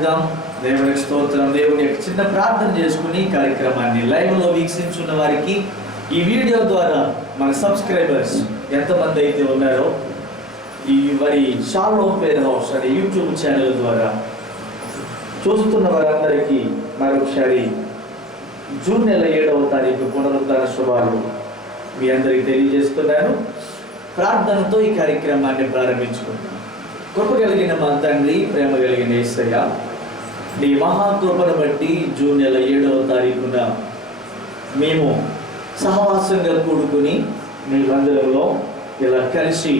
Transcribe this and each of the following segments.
ప్రారంభిద్దాం. దేవునికి స్తోత్రం. దేవుని యొక్క చిన్న ప్రార్థన చేసుకుని కార్యక్రమాన్ని లైవ్లో వీక్షించున్న వారికి ఈ వీడియో ద్వారా మన సబ్స్క్రైబర్స్ ఎంతమంది అయితే ఉన్నారో ఈ మరి షాలోమ్ ప్రేయర్ హౌస్ అనే యూట్యూబ్ ఛానల్ ద్వారా చూస్తున్న వారందరికీ మరొకసారి జూన్ నెల 7వ తారీఖు పునరుద్ధాన శుభాలు మీ అందరికీ తెలియజేస్తున్నాను. ప్రార్థనతో ఈ కార్యక్రమాన్ని ప్రారంభించుకుంటాం. కృప కలిగిన మా తండ్రి, ప్రేమ కలిగిన యేసయ్య, నీ మహాకృపను బట్టి జూన్ నెల 7వ తారీఖున మేము సహవాసంగా కూడుకుని మీ మందిరంలో ఇలా కలిసి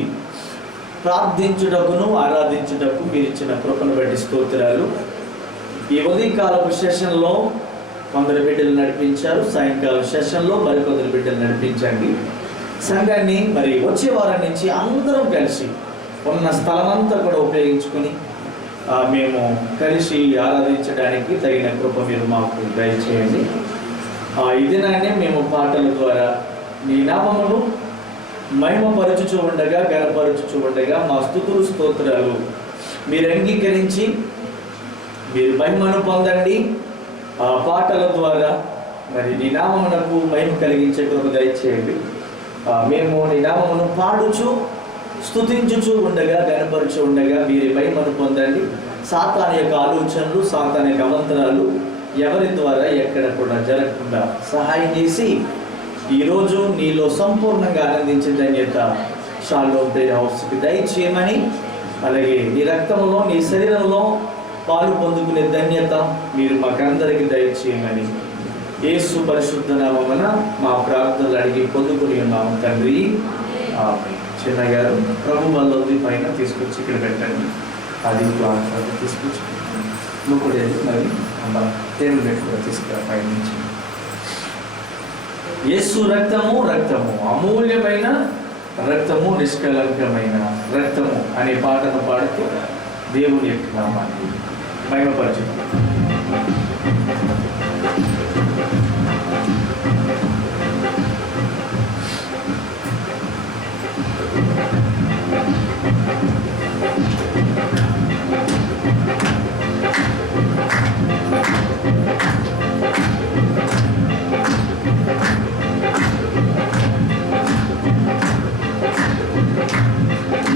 ప్రార్థించుటకును ఆరాధించుటకు మీరు ఇచ్చిన కృపను బట్టి స్తోత్రాలు. ఈ ఉదయకాలపు సెషన్లో కొందరు బిడ్డలు నడిపించారు, సాయంకాలం సెషన్లో మరికొందరు బిడ్డలు నడిపించండి. సంఘాన్ని మరి వచ్చే వారం నుంచి అందరం కలిసి ఉన్న స్థలమంతా కూడా ఉపయోగించుకొని మేము కలిసి ఆరాధించడానికి తగిన కృప మీరు మాకు దయచేయండి. ఈ దినాన్ని మేము పాటల ద్వారా మీ నామమును మహిమపరచుచూ ఉండగా, గణపరచుచూ ఉండగా మా స్తుతులు స్తోత్రాలు మీరు అంగీకరించి మీరు మహిమను పొందండి. ఆ పాటల ద్వారా మరి నీ నామమునకు మహిమ కలిగించే కృప దయచేయండి. మేము నీ నామమును పాడుచు స్తుతించుచూ ఉండగా, గణపరచు ఉండగా మీరు మహిమను పొందండి. సాతాను యొక్క ఆలోచనలు, సాతాను యొక్క అవంతరాలు ఎవరి ద్వారా ఎక్కడ కూడా జరగకుండా సహాయం చేసి ఈరోజు నీలో సంపూర్ణంగా ఆనందించే ధన్యత షాలోమ్ ప్రేయర్ హౌస్కి దయచేయమని, అలాగే నీ రక్తంలో, నీ శరీరంలో పాలు పొందుకునే ధన్యత మీరు మాకందరికీ దయచేయమని యేసు పరిశుద్ధ నామమున మా ప్రార్థనలు అడిగి పొందుకుని ఉన్నాము తండ్రి. చిన్న గారు ప్రభు వల్ల పైన తీసుకొచ్చి ఇక్కడ పెట్టండి. అది తీసుకొచ్చి నువ్వు కూడా మరి టేబుల్ పెట్టి కూడా తీసుకురా పైన నుంచి. యేసు రక్తము, రక్తము అమూల్యమైన రక్తము, నిష్కలంకమైన రక్తము అనే పాటను పాడుతూ దేవుని యొక్క నామాన్ని మహిమపరచుతాం.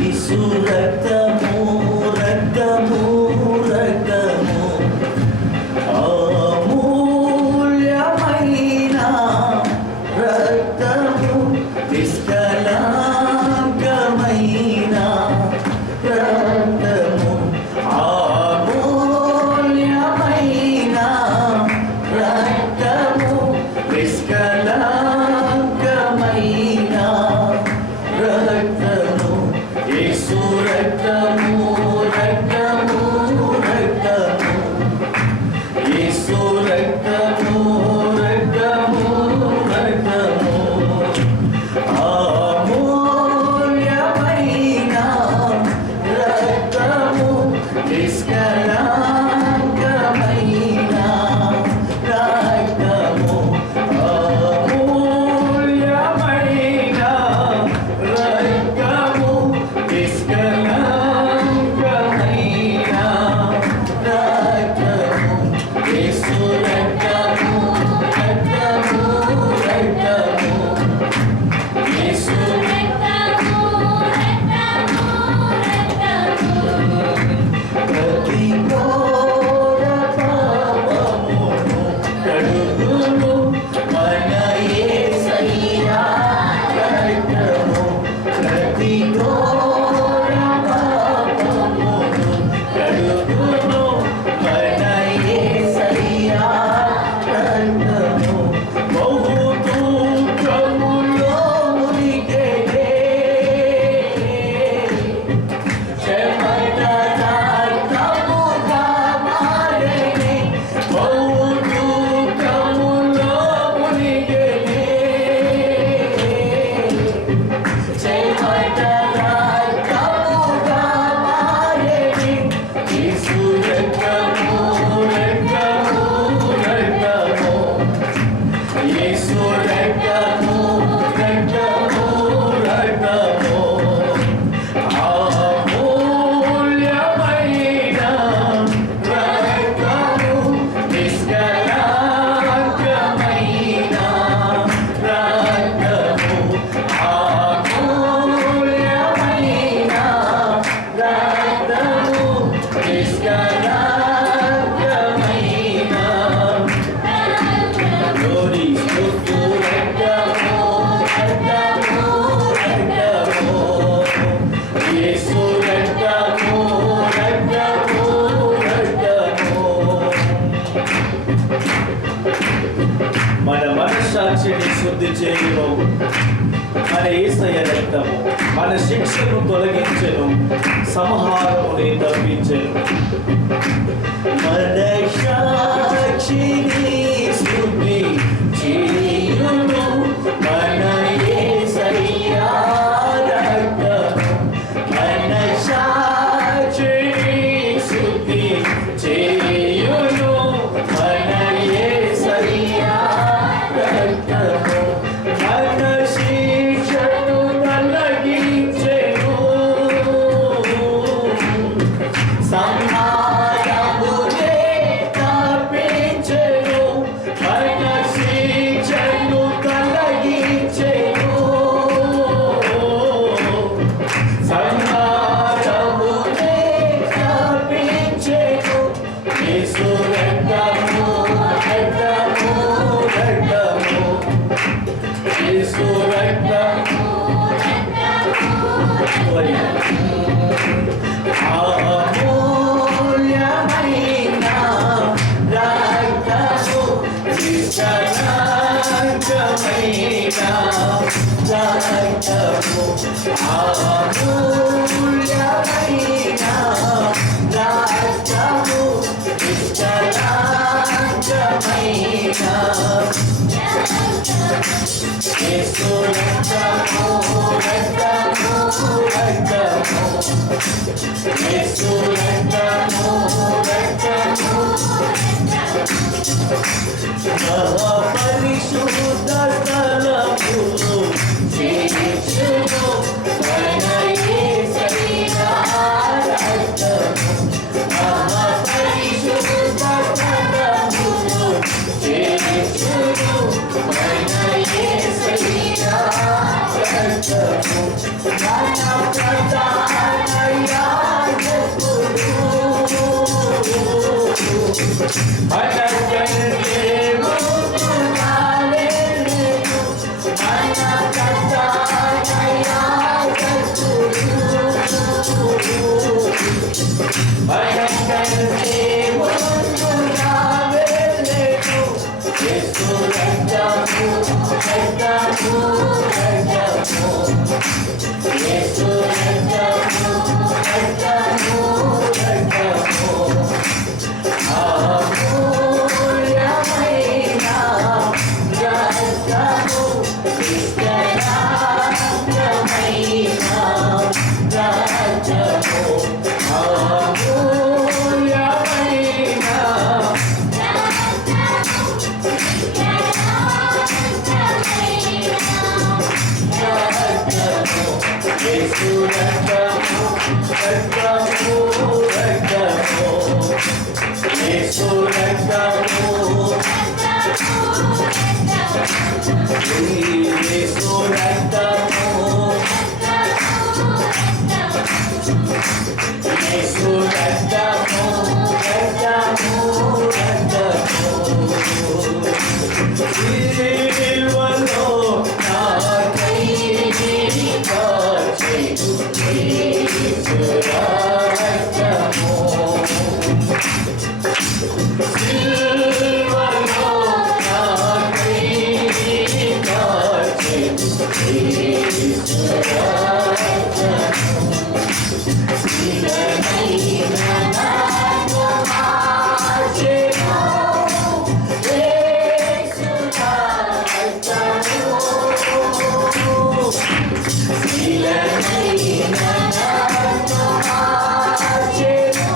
యేసు రక్తము, రక్తము, రక్తము మార్చిని శుద్ధి చేయును. మన యేసయ్య రక్తము మన శిక్షను తొలగించెను, సంహారముని తప్పించెను. మన సాక్షిని శుద్ధి చేయును, మన యేసయ్య రక్తము మన సాక్షిని శుద్ధి చేయును, మన యేసయ్య రక్తము మన శిక్షను తొలగించెను, సంహారమునే తప్పించెను, మన శిక్షను తొలగించెను, సంహారమునే తప్పించెను. యేసు రక్తము రక్తము రక్తము, యేసు రక్తము అమూల్యమైన రక్తము, నిష్కళంకమైన రక్తము, అమూల్యమైన రక్తము, నిష్కళంకమైన యేసు రక్తము రక్తము రక్తము, యేసు రక్తము రక్తము, మహాపరిశుద్ధ స్థలమును చేర్చును, మన యేసయ్య రక్తము, మహాపరిశుద్ధ స్థలమును చేర్చును, మన యేసయ్య రక్తము, మన ప్రధాన యాజకుడు, మన కంటే ముందుగా వెళ్ళెను, మన ప్రధాన యాజకుడు, మన కంటే ముందుగా వెళ్ళెను, యేసు రక్తము రక్తము రక్తము, యేసు రక్తము రక్తము రక్తము, అమూల్యమైన రక్తము, నిష్కళంకమైన రక్తము, అమూల్యమైన రక్తము, యేసు రక్తము రక్తము రక్తము, యేసు రక్తము, యేసు రక్తము, యేసు రక్తము రక్తము రక్తము, సిలువలో నాకై కాచెను యేసు రక్తము, సిలువలో నాకై కాచెను యేసు రక్తము, శిలమైన నన్ను మార్చెను, యేసు రక్తము, శిలమైన నన్ను మార్చెను,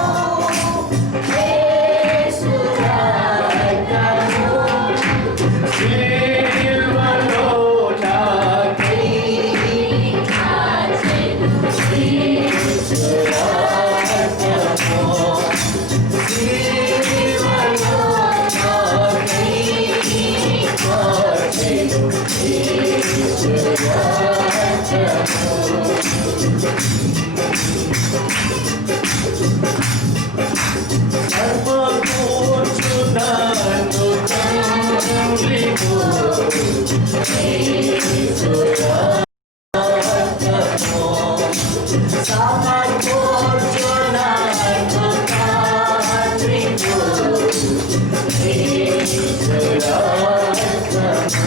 యేసు రక్తము, సిలువలో నాకై కాచెను యేసు రక్తము, సిలువలో నాకై కాచెను యేసు రక్తము. సమకూర్చున్నాను తండ్రితో, యేసు రక్తము, సమకూర్చున్నాను తండ్రితో, యేసు రక్తము,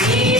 He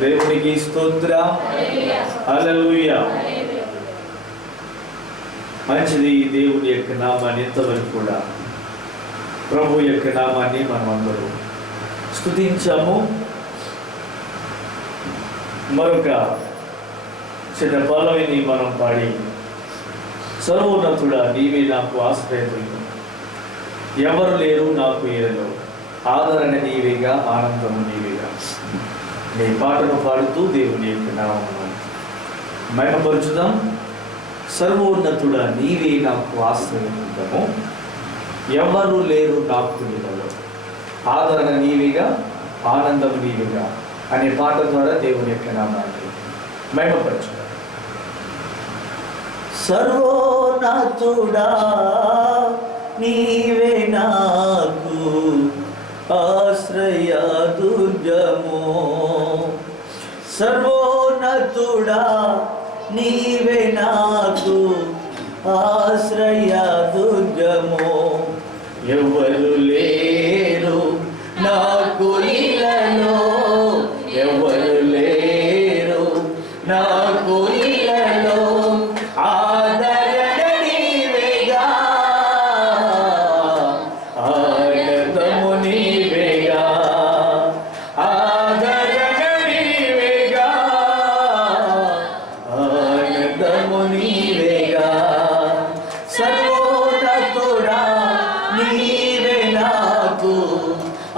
దేవునికి స్తోత్రం. హల్లెలూయా. మంచిది. దేవుని యొక్క నామాన్ని ఇంతవరకు కూడా ప్రభు యొక్క నామాన్ని మనం అందరూ స్తుతించాము. మరొక చిన్న పల్లవిని మనం పాడి, సర్వోన్నతుడా నీవే నాకు ఆశ్రయదుర్గం, ఎవరు లేరు నాకు ఏలలో, ఆదరణ నీవేగా, ఆనందము నీవేగా. నీ పాటను పాడుతూ దేవుని యొక్క నామమును మహిమపరుచుదాం. సర్వోన్నతుడా నీవే నాకు ఆశ్రయదుర్గము, ఎవరు లేరు నాకు ఏలలో, ఆదరణ నీవేగా, ఆనందము నీవేగా అనే పాట ద్వారా దేవుని యొక్క నామాన్ని మహిమపరచుదాం. సర్వోన్నతుడా నీవే నాకు ఆశ్రయ దుర్గము, సర్వోన్నతుడా నీవే నాకు ఆశ్రయ దుర్గము, ఎవరు లేరు నాకు ఇలలో, ఎవరు లేరు నాకు ఇలలో, ఆదరణ నీవేగా, ఆనందము నీవేగా, ఆదరణ నీవేగా, ఆనందము నీవేగా. సర్వోన్నతుడా నీవే నాకు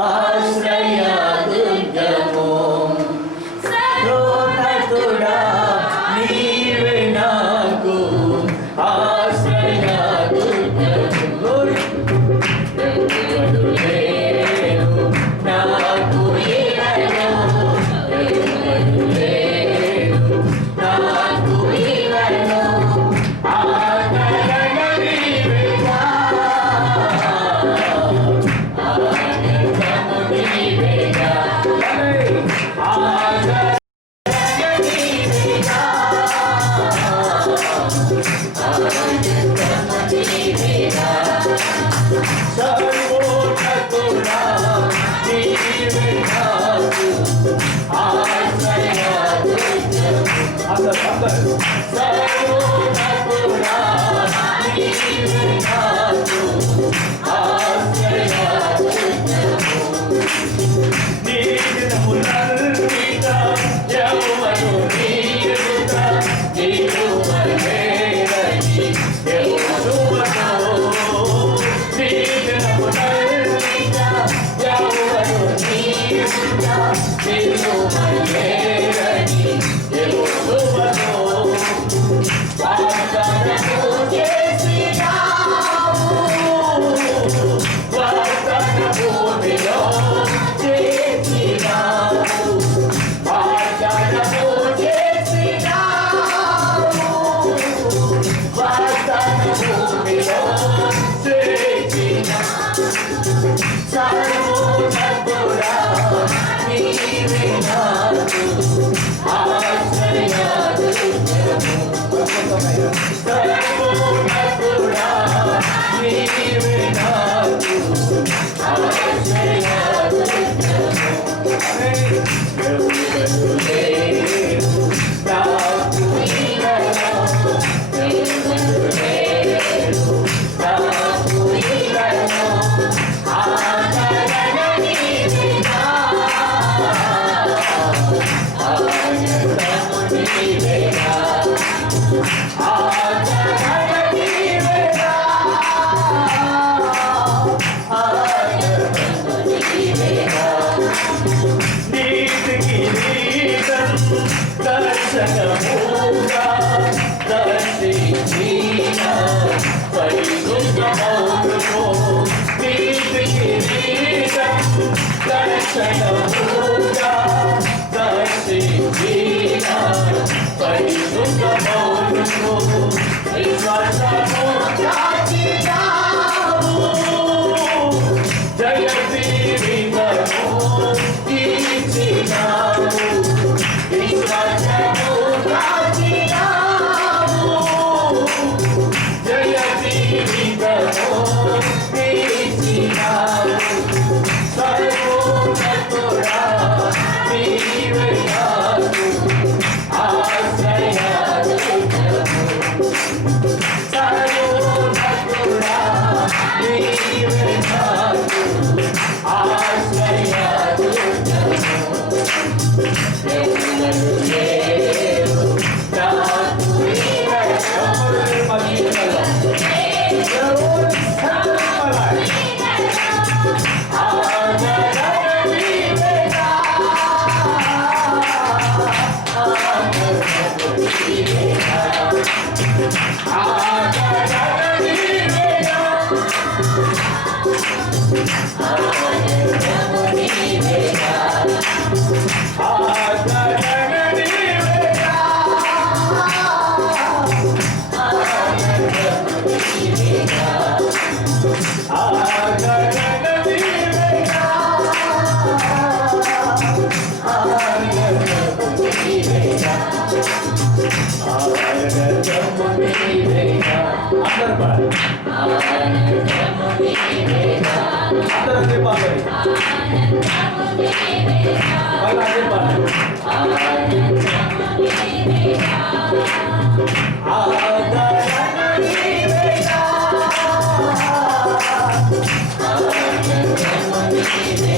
ఆశ్రయ దుర్గము, సర్వోన్నతుడా నీవే నాకు ఆశ్రయ దుర్గము, ఎవరు లేరు నాకు ఇలలో, ఎవరు లేరు నాకు ఇలలో, ఆదరణ అందరు సర్వోన్నతుడా నీవే నాకు ఆశ్రయదుర్గము. నీ దినములన్నిట యెహోవాను నీ ఎదుట నిలువలేరని యెహోవాను. నీ దినములన్నిట యెహోవాను నీ ఎదుట నిలువలేరని యెహోవాను. వాగ్దానము చేసినావు, వాగ్దాన భూమిలో చేసినావు, వాగ్దానము చేసినావు, వాగ్దాన భూమిలో చేసినావు. సర్వోన్నతుడా నీవే నాకు ఆశ్రయదుర్గము. సర్వోన్నతుడా నీవే నాకు ఆశ్రయదుర్గము. ఎవరు లేరు నాకు ఇలలో, ఎవరు లేరు నాకు ఇలలో. ఆదరణ నీవేనా, ఆనందము నీవేనా, ఆదరణ నీవేనా, ఆనందము నీవేనా. నీతికి నీతం దర్శనముగా దర్శించిన పరిశుద్ధమౌనుకో. నీతికి నీతం దర్శనముగా దర్శించిన పరిశుద్ధమౌనుకో. విశ్వాసము చాచినావు, జయ జీవితము ఇచ్చినావు. విశ్వాసము చాచినావు, జయ జీవితము ఇచ్చినావు. సర్వోన్నతుడా నీవే నాకు ఆశ్రయదుర్గము. సర్వోన్నతుడా నీవే నాకు ఆశ్రయదుర్గము. ఎవరు లేరు నాకు ఇలలో, ఆదరణ నీవేనా, ఆనందము నీవేనా, ఆదరణ నీవేనా, ఆనందము నీవేనా, ఆదరణ నీవేనా, ఆనందము నీవేనా, ఆదరణ నీవేనా, ఆనందము నీవేనా, ఆనందము నీవేనా. అందరూ పాడండి. ఆనందము నీవేనా. అందరూ అదే పాడండి. మళ్ళీ అదే పాడండి. ఆనందము నీవేనా, ఆదరణ నీవేనా, ఆనందము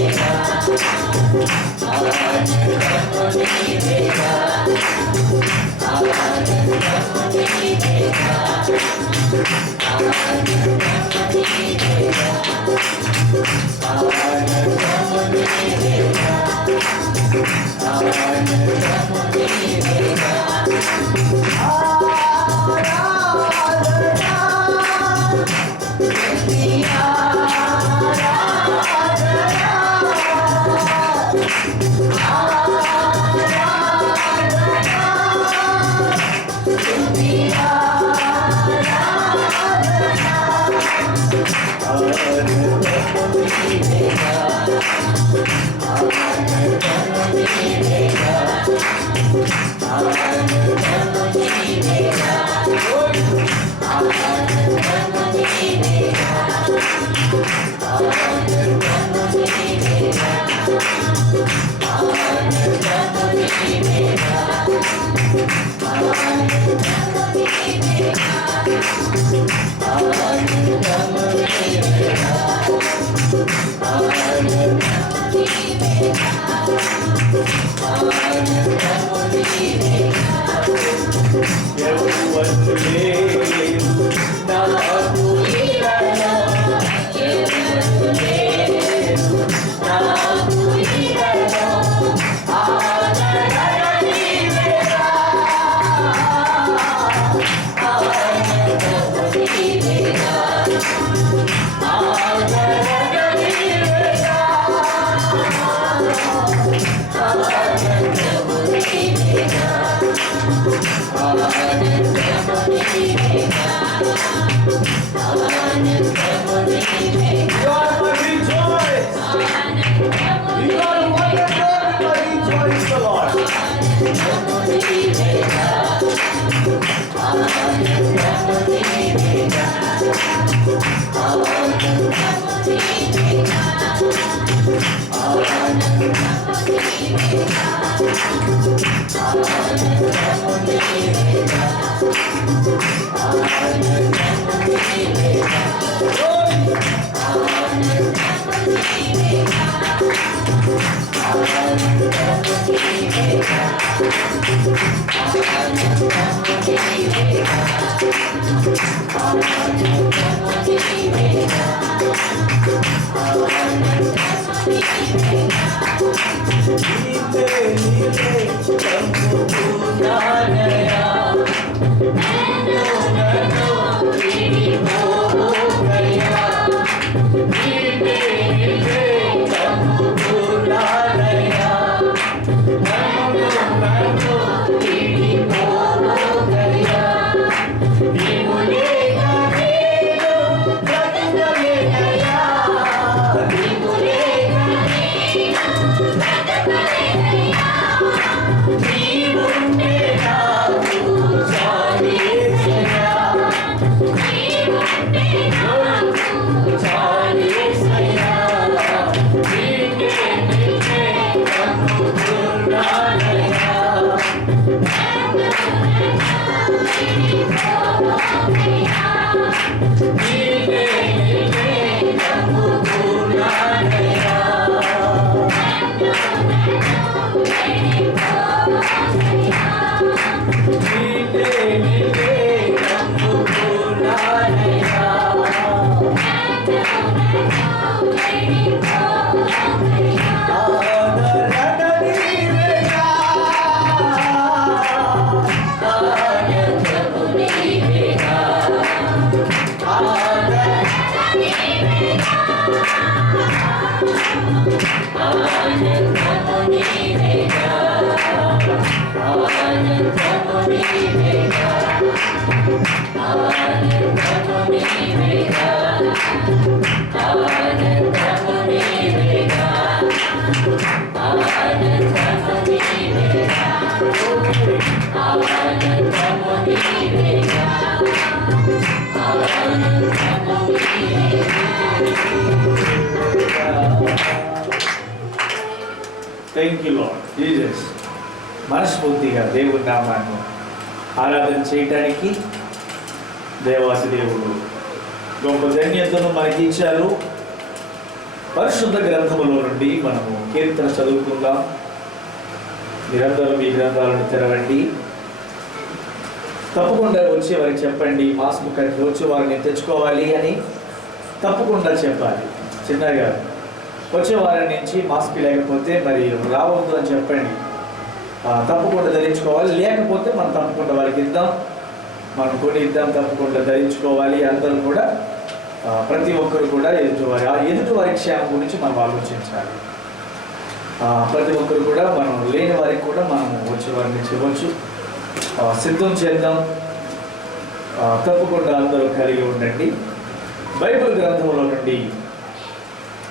నీవేనా, ఆనందము నీవేనా, ఆనందము నీవేనా, ఆనందము నీవేనా, ఆనందము నీవేనా, ఆనందము నీవేనా. నీవేగా థ్యాంక్ యూ లార్డ్ జీసస్. మనస్ఫూర్తిగా దేవుని నామాన్ని ఆరాధన చేయటానికి దేవాసి దేవుడు గొప్ప ధన్యతను మనకి ఇచ్చారు. పరిశుద్ధ గ్రంథములో నుండి మనము కీర్తన చదువుకుందాం. మీరందరూ మీ గ్రంథాలను తెరవండి. తప్పకుండా వచ్చే వారికి చెప్పండి, మాస్క్ కట్టి వచ్చే వారిని తెచ్చుకోవాలి అని తప్పకుండా చెప్పాలి. చిన్నగా వచ్చే వారి నుంచి మాస్క్ లేకపోతే మరి రావద్దు అని చెప్పండి. తప్పకుండా ధరించుకోవాలి. లేకపోతే మనం తప్పకుండా వారికి ఇద్దాం, మనం కొని ఇద్దాం. తప్పకుండా ధరించుకోవాలి. అందరూ కూడా ప్రతి ఒక్కరు కూడా ఎదుటివారి క్షేమం గురించి మనం ఆలోచించాలి. ప్రతి ఒక్కరు కూడా మనం లేని వారికి కూడా మనం వచ్చే వారి నుంచి ఇవ్వచ్చు. సిద్ధం చేద్దాం. తప్పకుండా అందరూ కలిగి ఉండండి. బైబిల్ గ్రంథంలో నుండి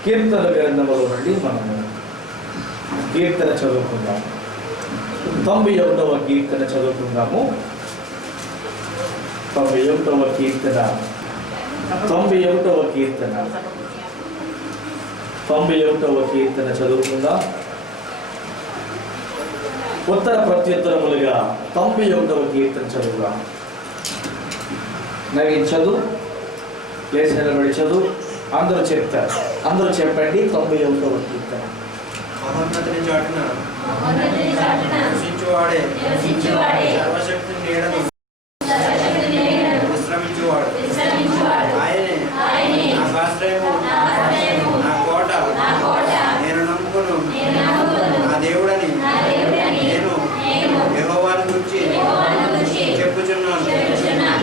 కీర్తన గ్రంథంలో నుండి మనము కీర్తన చదువుకుందాం. 91వ కీర్తన చదువుకుందాము. 91వ కీర్తన 91వ కీర్తన 91వ కీర్తన చదువుకుందాం. ఉత్తర ప్రత్యుత్తరములుగా 91వ కీర్తన చదువుగా. నవీన్ చదువు, లేచి నిలబడి చదువు. అందరూ చెప్తారు. అందరూ చెప్పండి. 91వ కీర్తన. మహోన్నతుని చాటున నివసించువాడే, సర్వశక్తుని నీడను విశ్రమించువాడు. ఆయనే నాకు ఆశ్రయము, నా కోట, నేను నమ్ముకును నా దేవుడని నేను యెహోవాను గురించి చెప్పుచున్నాను.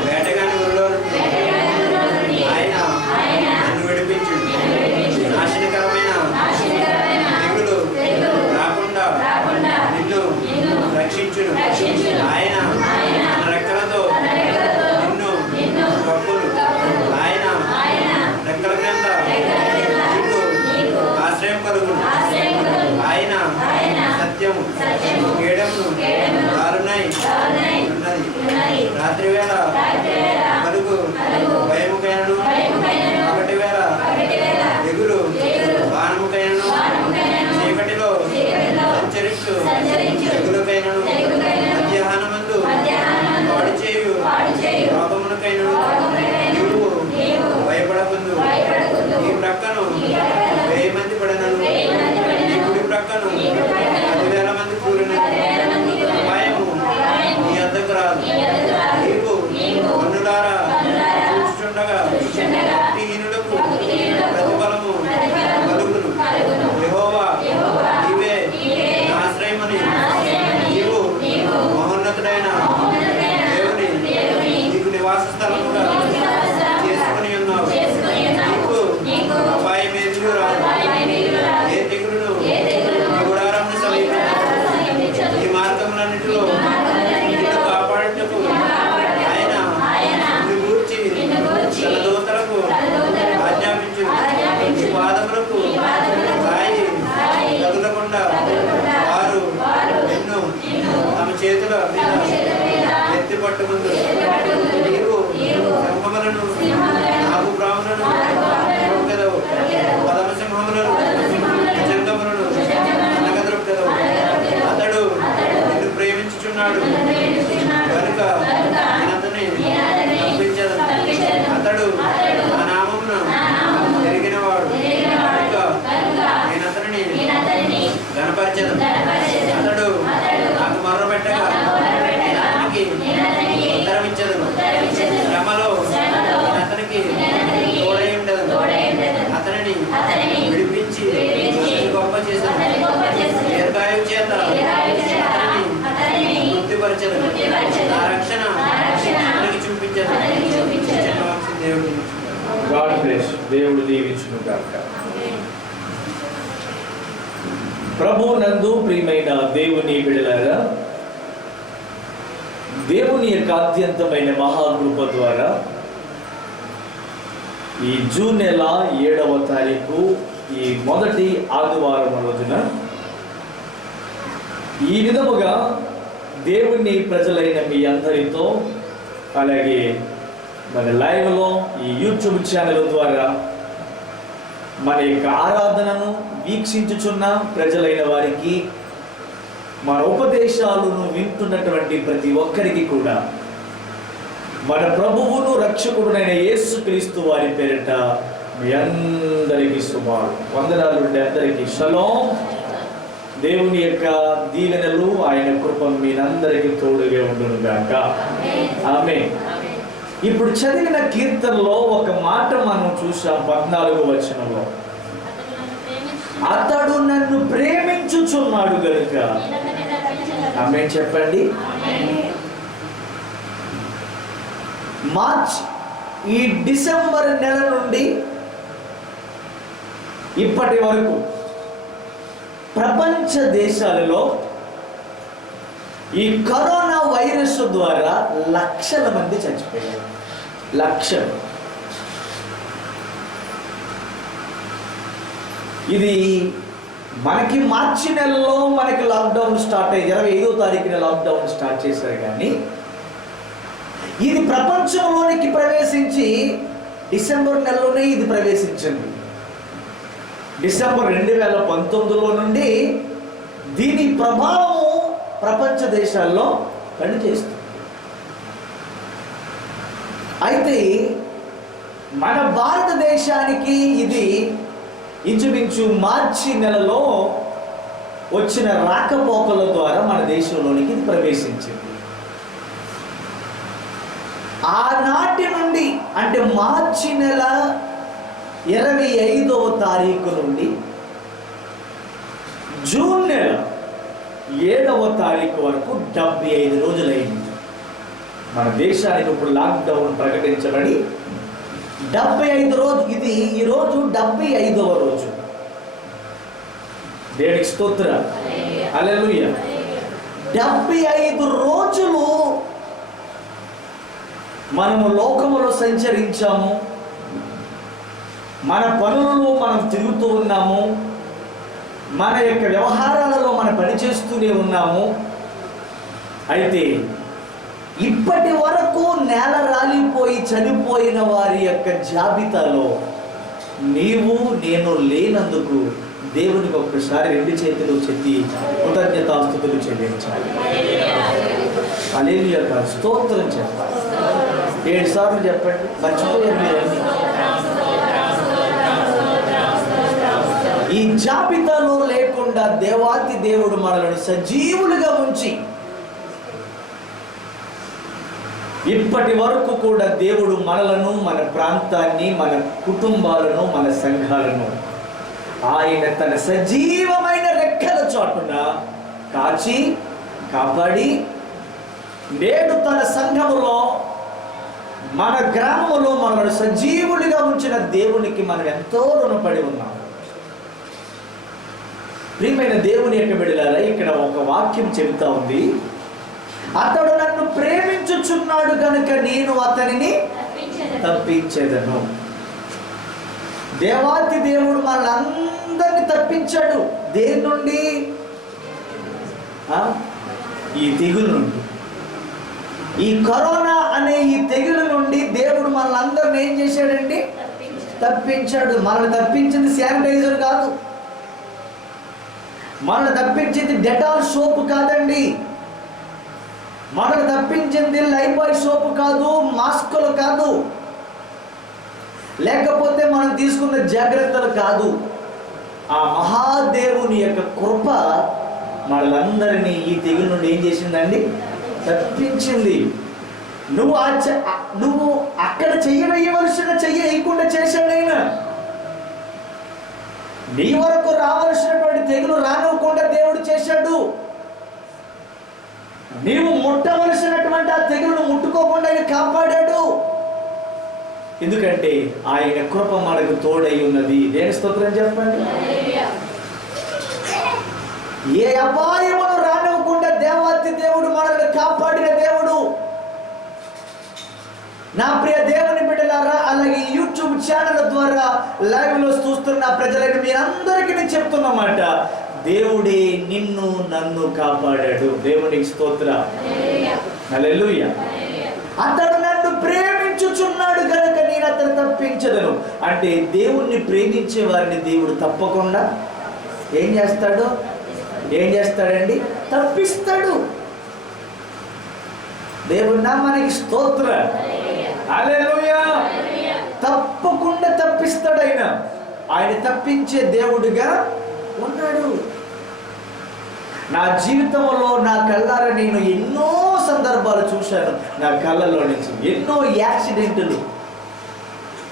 వేటగాని ఊరిలో నుండి ఆయన నన్ను విడిపించును. నాశనకరమైన తెగులు రాకుండా నిన్ను రక్షించును. ఆయన తన రెక్కలతో నిన్ను కప్పును. ఆయన రెక్కల క్రింద నీకు ఆశ్రయం కలుగును. ఆయన సత్యము కేడమును దారునై ఉన్నది. రాత్రి వేళ కలుగు భయముకైనను, పగటి వేళ తెగులు బాణముకైనను, చీకటిలో సంచరించు తెగులకైనను, మధ్యాహ్నమందు పాడు చేయు రోగమునకైనను నీవు భయపడకుందు. ఈ ప్రక్కను 1000 మంది పడినను, ఈ కుడి ప్రక్కను 10,000 మంది కూలినను, అపాయము నీ వద్దకు రాదు. నీవు కన్నులారా చూస్తుండగా భక్తిహీనులకు ప్రతిఫలము కలుగును. యెహోవా నీవే నా ఆశ్రయమని నీవు మహోన్నతుడైన దేవుని నీకు నివాస స్థలముగా చేసుకుని ఉన్నావు. నీకు అపాయమేదియూ రాదు. ఏ తెగులును నీ గుడారమును సమీపించదు. ఈ మార్గములన్నిటిలో నిన్ను కాపాడుటకు ఆయన నిన్ను గూర్చి తన దూతలకు ఆజ్ఞాపించును. నీ పాదములకు రాయి తగులకుండా వారు నిన్ను తమ చేతుల మీద ఎత్తి పట్టుకుందు. నీవు సింహములను, నాగు బ్రాహ్మణులను దొరుకుదవు. పదమ సింహములను, జంగములను అనగదొరుకుదవు. అతడు నిన్ను ప్రేమించుచున్నాడు కనుక నేనతని తప్పించదను. అతడు నా నామమును ఎరిగినవాడు కనుక నేనతనిని గణపరచెదను. అతడు నాకు మొర్రపెట్టగా నేను అతనికి ఉత్తరమిచ్చెదను. శ్రమలో నేను అతనికి తోడై ఉండెదను. అతనిని విడిపించి అతన్ని గొప్ప చేశాను. దీర్ఘాయువు చేత అతనిని తృప్తిపరచెదను. నా రక్షణ అతనికి చూపించెదను. దేవుడి గాడ్ బ్లెస్. దేవుడు దీవించును గాక. ప్రభు నందు ప్రియమైన దేవుని బిడ్డలారా, దేవుని యొక్క అత్యంతమైన మహాకృప ద్వారా ఈ జూన్ నెల 7వ తారీఖు ఈ మొదటి ఆదివారం రోజున ఈ విధముగా దేవుని ప్రజలైన మీ అందరితో, అలాగే మన లైవ్లో ఈ యూట్యూబ్ ఛానల్ ద్వారా మన యొక్క ఆరాధనను వీక్షించుచున్న ప్రజలైన వారికి, మన ఉపదేశాలను వింటున్నటువంటి ప్రతి ఒక్కరికి కూడా మన ప్రభువును రక్షకుడునైన యేసుక్రీస్తు వారి పేరిట మీ అందరికీ శుభాలు వందనాలు. అందరికీ షలోం. దేవుని యొక్క దీవెనలు, ఆయన కృప మీరందరికీ తోడుగా ఉండును గాక. ఆమేన్. ఇప్పుడు చదివిన కీర్తనలో ఒక మాట మనం చూసాం. 14వ వచనంలో అతడు నన్ను ప్రేమించుచున్నాడు గనుక. ఆమేన్ చెప్పండి. మార్చ్ ఈ డిసెంబర్ నెల నుండి ఇప్పటి వరకు ప్రపంచ దేశాలలో ఈ కరోనా వైరస్ ద్వారా లక్షల మంది చచ్చిపోయారు. లక్షలు. ఇది మనకి మార్చి నెలలో మనకి లాక్డౌన్ స్టార్ట్ అయ్యి 25వ తారీఖున లాక్డౌన్ స్టార్ట్ చేశారు. కానీ ఇది ప్రపంచంలోనికి ప్రవేశించి డిసెంబర్ నెలలోనే ఇది ప్రవేశించింది. డిసెంబర్ 2019లో నుండి దీని ప్రభావం ప్రపంచ దేశాల్లో పనిచేస్తుంది. అయితే మన భారతదేశానికి ఇది ఇంచుమించు మార్చి నెలలో వచ్చిన రాకపోకల ద్వారా మన దేశంలోనికి ఇది ప్రవేశించింది. ఆనాటి నుండి అంటే మార్చి నెల 25వ తారీఖు నుండి జూన్ నెల 7వ తారీఖు వరకు 75 రోజులైంది. మన దేశానికి ఇప్పుడు లాక్డౌన్ ప్రకటించబడి 75 రోజు. ఇది ఈరోజు 75వ రోజు. దేవునికి స్తోత్రం, హల్లెలూయా. 75 రోజులు మనము లోకములో సంచరించాము, మన పనులలో మనం తిరుగుతూ ఉన్నాము, మన యొక్క వ్యవహారాలలో మనం పనిచేస్తూనే ఉన్నాము. అయితే ఇప్పటి వరకు నేల రాలిపోయి చనిపోయిన వారి యొక్క జాబితాలో నీవు నేను లేనందుకు దేవునికి ఒక్కసారి 2 చేతులు చెత్తి కృతజ్ఞతాస్తుతులు చెల్లించాలి. హల్లెలూయా కాదు, స్తోత్రం చెప్పాలి. 7 సార్లు చెప్పండి. మర్చిపోయారు మీరన్నీ. ఈ జాబితాలో లేకుండా దేవాతి దేవుడు మనలను సజీవులుగా ఉంచి ఇప్పటి వరకు కూడా దేవుడు మనలను, మన ప్రాంతాన్ని, మన కుటుంబాలను, మన సంఘాలను ఆయన తన సజీవమైన రెక్కల చాటున కాచి కాపాడి నేడు తన సంఘములో మన గ్రామంలో మనల్ని సజీవులుగా ఉంచిన దేవునికి మనం ఎంతో రుణపడి ఉన్నాం. ప్రియమైన దేవుని యొక్క బిడ్డలారా, ఇక్కడ ఒక వాక్యం చెబుతా ఉంది, అతడు నన్ను ప్రేమించుచున్నాడు కనుక నేను అతనిని తప్పించేదను. దేవాతి దేవుడు మనల్ని తప్పించాడు. దేని నుండి? ఈ తెగులు నుండి, ఈ కరోనా అనే ఈ తెగులు నుండి దేవుడు మనల్ని ఏం చేశాడండి? తప్పించాడు. మనల్ని తప్పించింది శానిటైజర్ కాదు, మనల్ని తప్పించింది డెటాల్ సోపు కాదండి, మనల్ని తప్పించింది లైఫాయ్ సోపు కాదు, మాస్కులు కాదు, లేకపోతే మనం తీసుకున్న జాగ్రత్తలు కాదు. ఆ మహాదేవుని యొక్క కృప మనలందరినీ ఈ తెగుల నుండి ఏం చేసిందండి? తప్పించింది. నువ్వు అక్కడ చెయ్యవలసిన చెయ్యకుండా చేశాడైనా నీ వరకు రావలసినటువంటి తెగులు రానివ్వకుండా దేవుడు చేశాడు. నీవు ముట్టవలసినటువంటి ఆ తెగులను ముట్టుకోకుండా ఆయన కాపాడాడు. ఎందుకంటే ఆయన కృప మనకు తోడై ఉన్నది. దేని స్తోత్రం చెప్పండి. ఏ అపాయమును రానివ్వకుండా దేవాతి దేవుడు మనల్ని కాపాడిన దేవుడు. నా ప్రియ దేవుని బిడ్డలారా, అలాగే యూట్యూబ్ ఛానల్ ద్వారా లైవ్ లో చూస్తున్న ప్రజలైన మీరందరికీ నేను చెప్తున్నమాట, దేవుడే నిన్ను నన్ను కాపాడాడు. దేవునికి స్తోత్రం, హల్లెలూయా. అతడు నన్ను ప్రేమించుచున్నాడు కనుక నేను అతను తప్పించదను. అంటే దేవుణ్ణి ప్రేమించే వారిని దేవుడు తప్పకుండా ఏం చేస్తాడండి? తప్పిస్తాడు. దేవుడు నామానికి స్తోత్రం, హల్లెలూయా. తప్పకుండా తప్పిస్తాడు. ఆయన తప్పించే దేవుడిగా ఉన్నాడు. నా జీవితంలో నా కళ్ళారా నేను ఎన్నో సందర్భాలు చూశాను. నా కళ్ళలో నుంచి ఎన్నో యాక్సిడెంట్లు,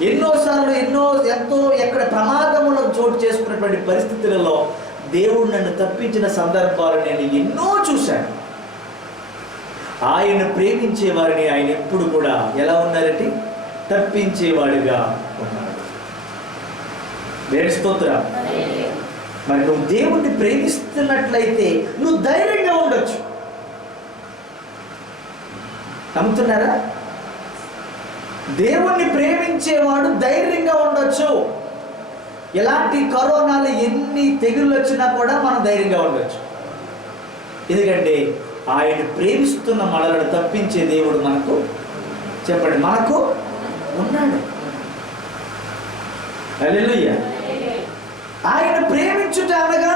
ఎన్నోసార్లు ఎంతో ఎక్కడ ప్రమాదములో చోటు చేసుకున్నటువంటి పరిస్థితులలో దేవుడు నన్ను తప్పించిన సందర్భాలు నేను ఎన్నో చూశాను. ఆయన ప్రేమించే వారిని ఆయన ఎప్పుడు కూడా ఎలా ఉన్నారంటే తప్పించేవాడిగా ఉన్నాడు. దేవుని స్తోత్రం. మరి నువ్వు దేవుణ్ణి ప్రేమిస్తున్నట్లయితే నువ్వు ధైర్యంగా ఉండొచ్చు. నమ్ముతున్నారా? దేవుణ్ణి ప్రేమించేవాడు ధైర్యంగా ఉండొచ్చు. ఎలాంటి కరోనాలు ఎన్ని తెగుళ్ళు వచ్చినా కూడా మనం ధైర్యంగా ఉండొచ్చు. ఎందుకంటే ఆయన ప్రేమిస్తున్న మనలను తప్పించే దేవుడు మనకు ఉన్నాడు. హల్లెలూయా. ఆయన ప్రేమించుట అనగా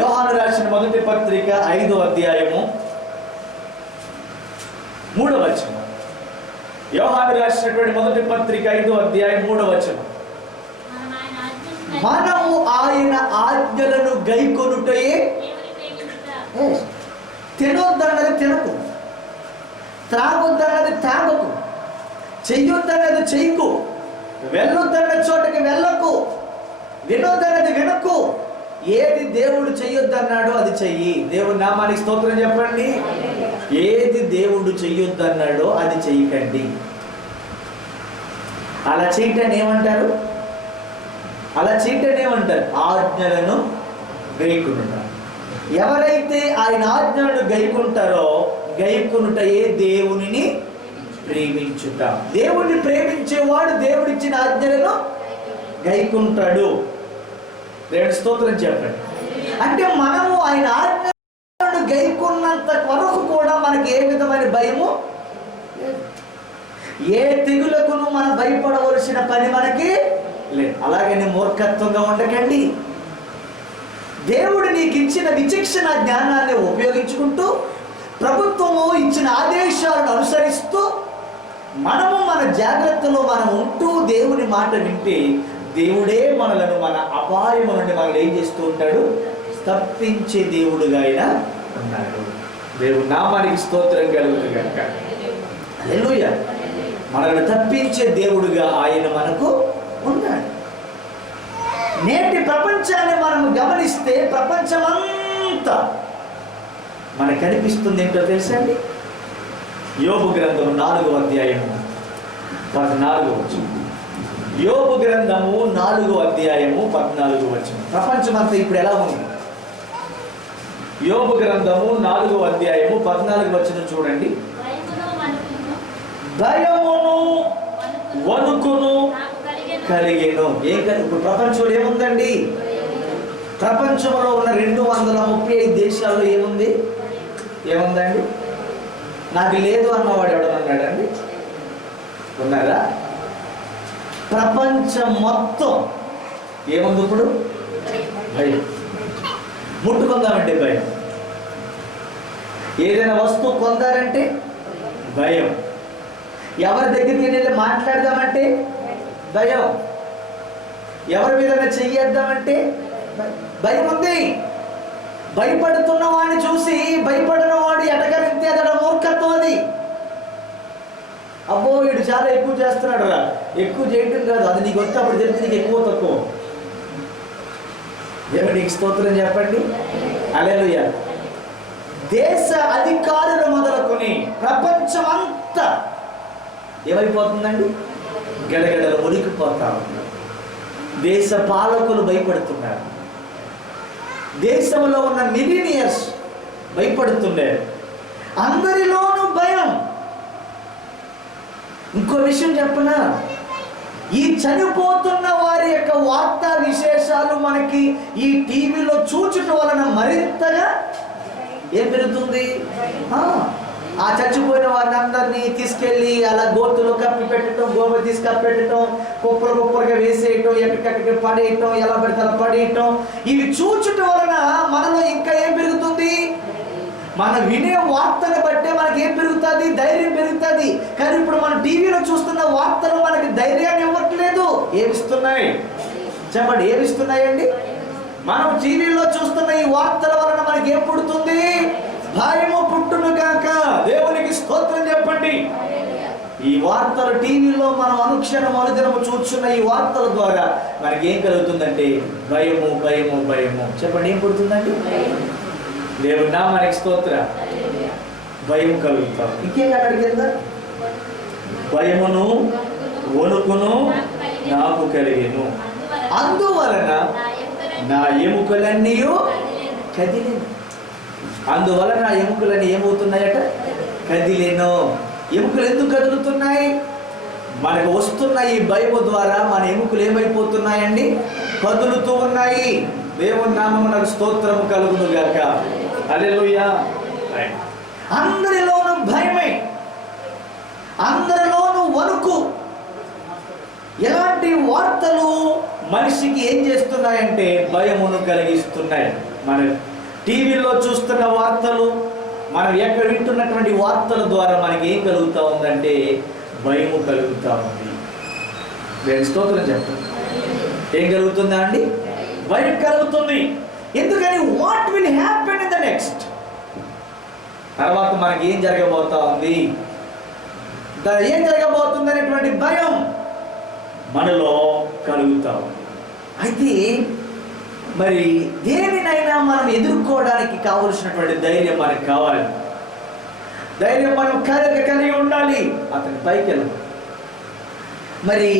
యోహాను రాసిన మొదటి పత్రిక 5వ అధ్యాయము 3వ వచనం. యోహాను రాసినటువంటి మొదటి పత్రిక 5వ అధ్యాయం 3వ వచనం. మనము ఆయన ఆజ్ఞలను గైకొనుటయే. తినొద్దన్నది తినకు, త్రాగొద్దన్నది త్రాగకు, చెయ్యొద్దన్నది చెయ్యకు, వెళ్ళొద్దన్న చోటకి వెళ్ళకు, వినొద్దన్నది వినకు. ఏది దేవుడు చెయ్యొద్దన్నాడో అది చెయ్యి. దేవుడి నామానికి స్తోత్రం చెప్పండి. ఏది దేవుడు చెయ్యొద్దన్నాడో అది చెయ్యకండి. అలా చేయటాన్ని ఏమంటారు? అలా చేయటాన్ని ఏమంటారు? ఆజ్ఞలను గైకొనుట. ఎవరైతే ఆయన ఆజ్ఞలను గైకుంటారో, గైకొనుటయే దేవునిని ప్రేమించుట. దేవుణ్ణి ప్రేమించేవాడు దేవుడిచ్చిన ఆజ్ఞలను గైకుంటాడు. దేవుడి స్తోత్రం చెప్పండి. అంటే మనము ఆయన ఆజ్ఞలను గైకున్నంత వరకు కూడా మనకి ఏ విధమైన భయము, ఏ తెగులకును మనం భయపడవలసిన పని మనకి లేదు. అలాగని మూర్ఖత్వంగా ఉండకండి. దేవుడు నీకు ఇచ్చిన విచక్షణ జ్ఞానాన్ని ఉపయోగించుకుంటూ, ప్రభుత్వము ఇచ్చిన ఆదేశాలను అనుసరిస్తూ, మనము మన జాగ్రత్తలో మనం ఉంటూ దేవుని మాట వింటే దేవుడే మనలను మన అపాయము నుండి మనల్ని ఏం చేస్తూ ఉంటాడు? తప్పించే దేవుడుగా ఆయన ఉన్నాడు. దేవుని నామానికి స్తోత్రం కలుగుతుంది కనుక హల్లెలూయా. మనల్ని తప్పించే దేవుడుగా ఆయన మనకు ఉన్నాడు. నేటి ప్రపంచాన్ని మనం గమనిస్తే ప్రపంచమంతా మనకు కనిపిస్తుంది ఏంటో తెలుసా అండి? యోబు గ్రంథం 4వ అధ్యాయము 14వ వచనం. యోబు గ్రంథము 4వ అధ్యాయము 14వ వచనం. ప్రపంచమంతా ఇప్పుడు ఎలా ఉంది? యోబు గ్రంథము 4వ అధ్యాయము 14వ వచనం చూడండి. భయమును వణుకును కలిగెను. ఇప్పుడు ప్రపంచంలో ఏముందండి? ప్రపంచంలో ఉన్న 235 దేశాల్లో ఏముంది? ఏముందండి? నాకు లేదు అన్నవాడు ఎవడన్నాడండి? ఉన్నారా? ప్రపంచం మొత్తం ఏముంది ఇప్పుడు? భయం. ముట్టుకుందామంటే భయం. ఏదైనా వస్తువు కొందారంటే భయం. ఎవరి దగ్గరికి వెళ్ళి మాట్లాడదామంటే భయం. ఎవరి మీద చెయ్యేద్దామంటే భయం ఉంది. భయపడుతున్న వాడిని చూసి భయపడిన వాడు ఎటకరింతే అతడు మూర్ఖత్వం. అది అబ్బో వీడు చాలా ఎక్కువ చేస్తున్నాడు రా. ఎక్కువ చేయటం కాదు, అది నీకు వస్తే అప్పుడు తెలిసి నీకు ఎక్కువ తక్కువ. దేవునికి స్తోత్రం చెప్పండి. హల్లెలూయా. దేశ అధికారులు మొదలుకొని ప్రపంచం అంతా ఏమైపోతుందండి? గడగడలు మునిగిపోతా ఉన్నారు. దేశ పాలకులు భయపడుతున్నారు. దేశంలో ఉన్న మిలినియర్స్ భయపడుతున్నారు. అందరిలోనూ భయం. ఇంకో విషయం చెప్పనా? ఈ చనిపోతున్న వారి యొక్క వార్తా విశేషాలు మనకి ఈ టీవీలో చూచటం వలన మరింతగా ఏం పెరుగుతుంది? ఆ చచ్చిపోయిన వారిని అందరినీ తీసుకెళ్ళి అలా గోతులో కప్పి పెట్టడం, గోమ తీసి కప్పి పెట్టడం, కుప్పలుగా వేసేయటం, ఎక్కడికక్కడికి పడేయటం, ఎలా పడితే అలా పడేయటం. ఇవి చూచటం వలన మనలో ఇంకా ఏం పెరుగుతుంది? మనం వినే వార్తను బట్టే మనకి ఏం పెరుగుతుంది? ధైర్యం పెరుగుతుంది. కానీ ఇప్పుడు మనం టీవీలో చూస్తున్న వార్తలు మనకి ధైర్యాన్ని ఇవ్వట్లేదు. ఏమిస్తున్నాయి చెప్పండి? ఏమిస్తున్నాయండి? మనం టీవీలో చూస్తున్న ఈ వార్తల వలన మనకి ఏం పుడుతుంది? భయము పుట్టును గాక. దేవునికి స్తోత్రం చెప్పండి. ఈ వార్తలు టీవీలో మనం అనుక్షణం అనుదినము చూస్తున్న ఈ వార్తల ద్వారా మనకి ఏం కలుగుతుందంటే భయము భయము భయము. చెప్పండి, ఏం పుడుతుందండి? దేవుని నామానికి స్తోత్రం. భయం కలుగుతాం. ఇంకేం అక్కడికి వెళ్దా? భయమును వణుకును నాకు కలిగెను, అందువలన నా ఎముకలన్నీ కదిలేను. అందువలన నా ఎముకలన్నీ ఏమవుతున్నాయట? కదిలేను. ఎముకలు ఎందుకు కదులుతున్నాయి? మనకు వస్తున్న ఈ భయము ద్వారా మన ఎముకలు ఏమైపోతున్నాయండి? కదులుతూ ఉన్నాయి. దేవుని నామమునకు స్తోత్రము కలుగును గాక. హల్లెలూయా. అందరిలోనూ భయమే, అందరిలోనూ వణుకు. ఎలాంటి వార్తలు మనిషికి ఏం చేస్తున్నాయంటే భయమును కలిగిస్తున్నాయి. మన టీవీలో చూస్తున్న వార్తలు, మనం ఎక్కడ వింటున్నటువంటి వార్తల ద్వారా మనకి ఏం కలుగుతూ ఉందంటే భయము కలుగుతూ ఉంది. దేవుని స్తోత్రం చెప్పండి. ఏం కలుగుతుందా అండి? భయం కలుగుతుంది. ఎందుకని? What will happen in the next, తర్వాత మనకి ఏం జరగబోతా ఉంది, ఏం జరగబోతుంది అనేటువంటి భయం మనలో కలుగుతా ఉంది. అయితే మరి దేనినైనా మనం ఎదుర్కోవడానికి కావలసినటువంటి ధైర్యం మనకు కావాలి. ధైర్యం మనం కలిగి ఉండాలి. అతని పైకి వెళ్ళాలి. మరి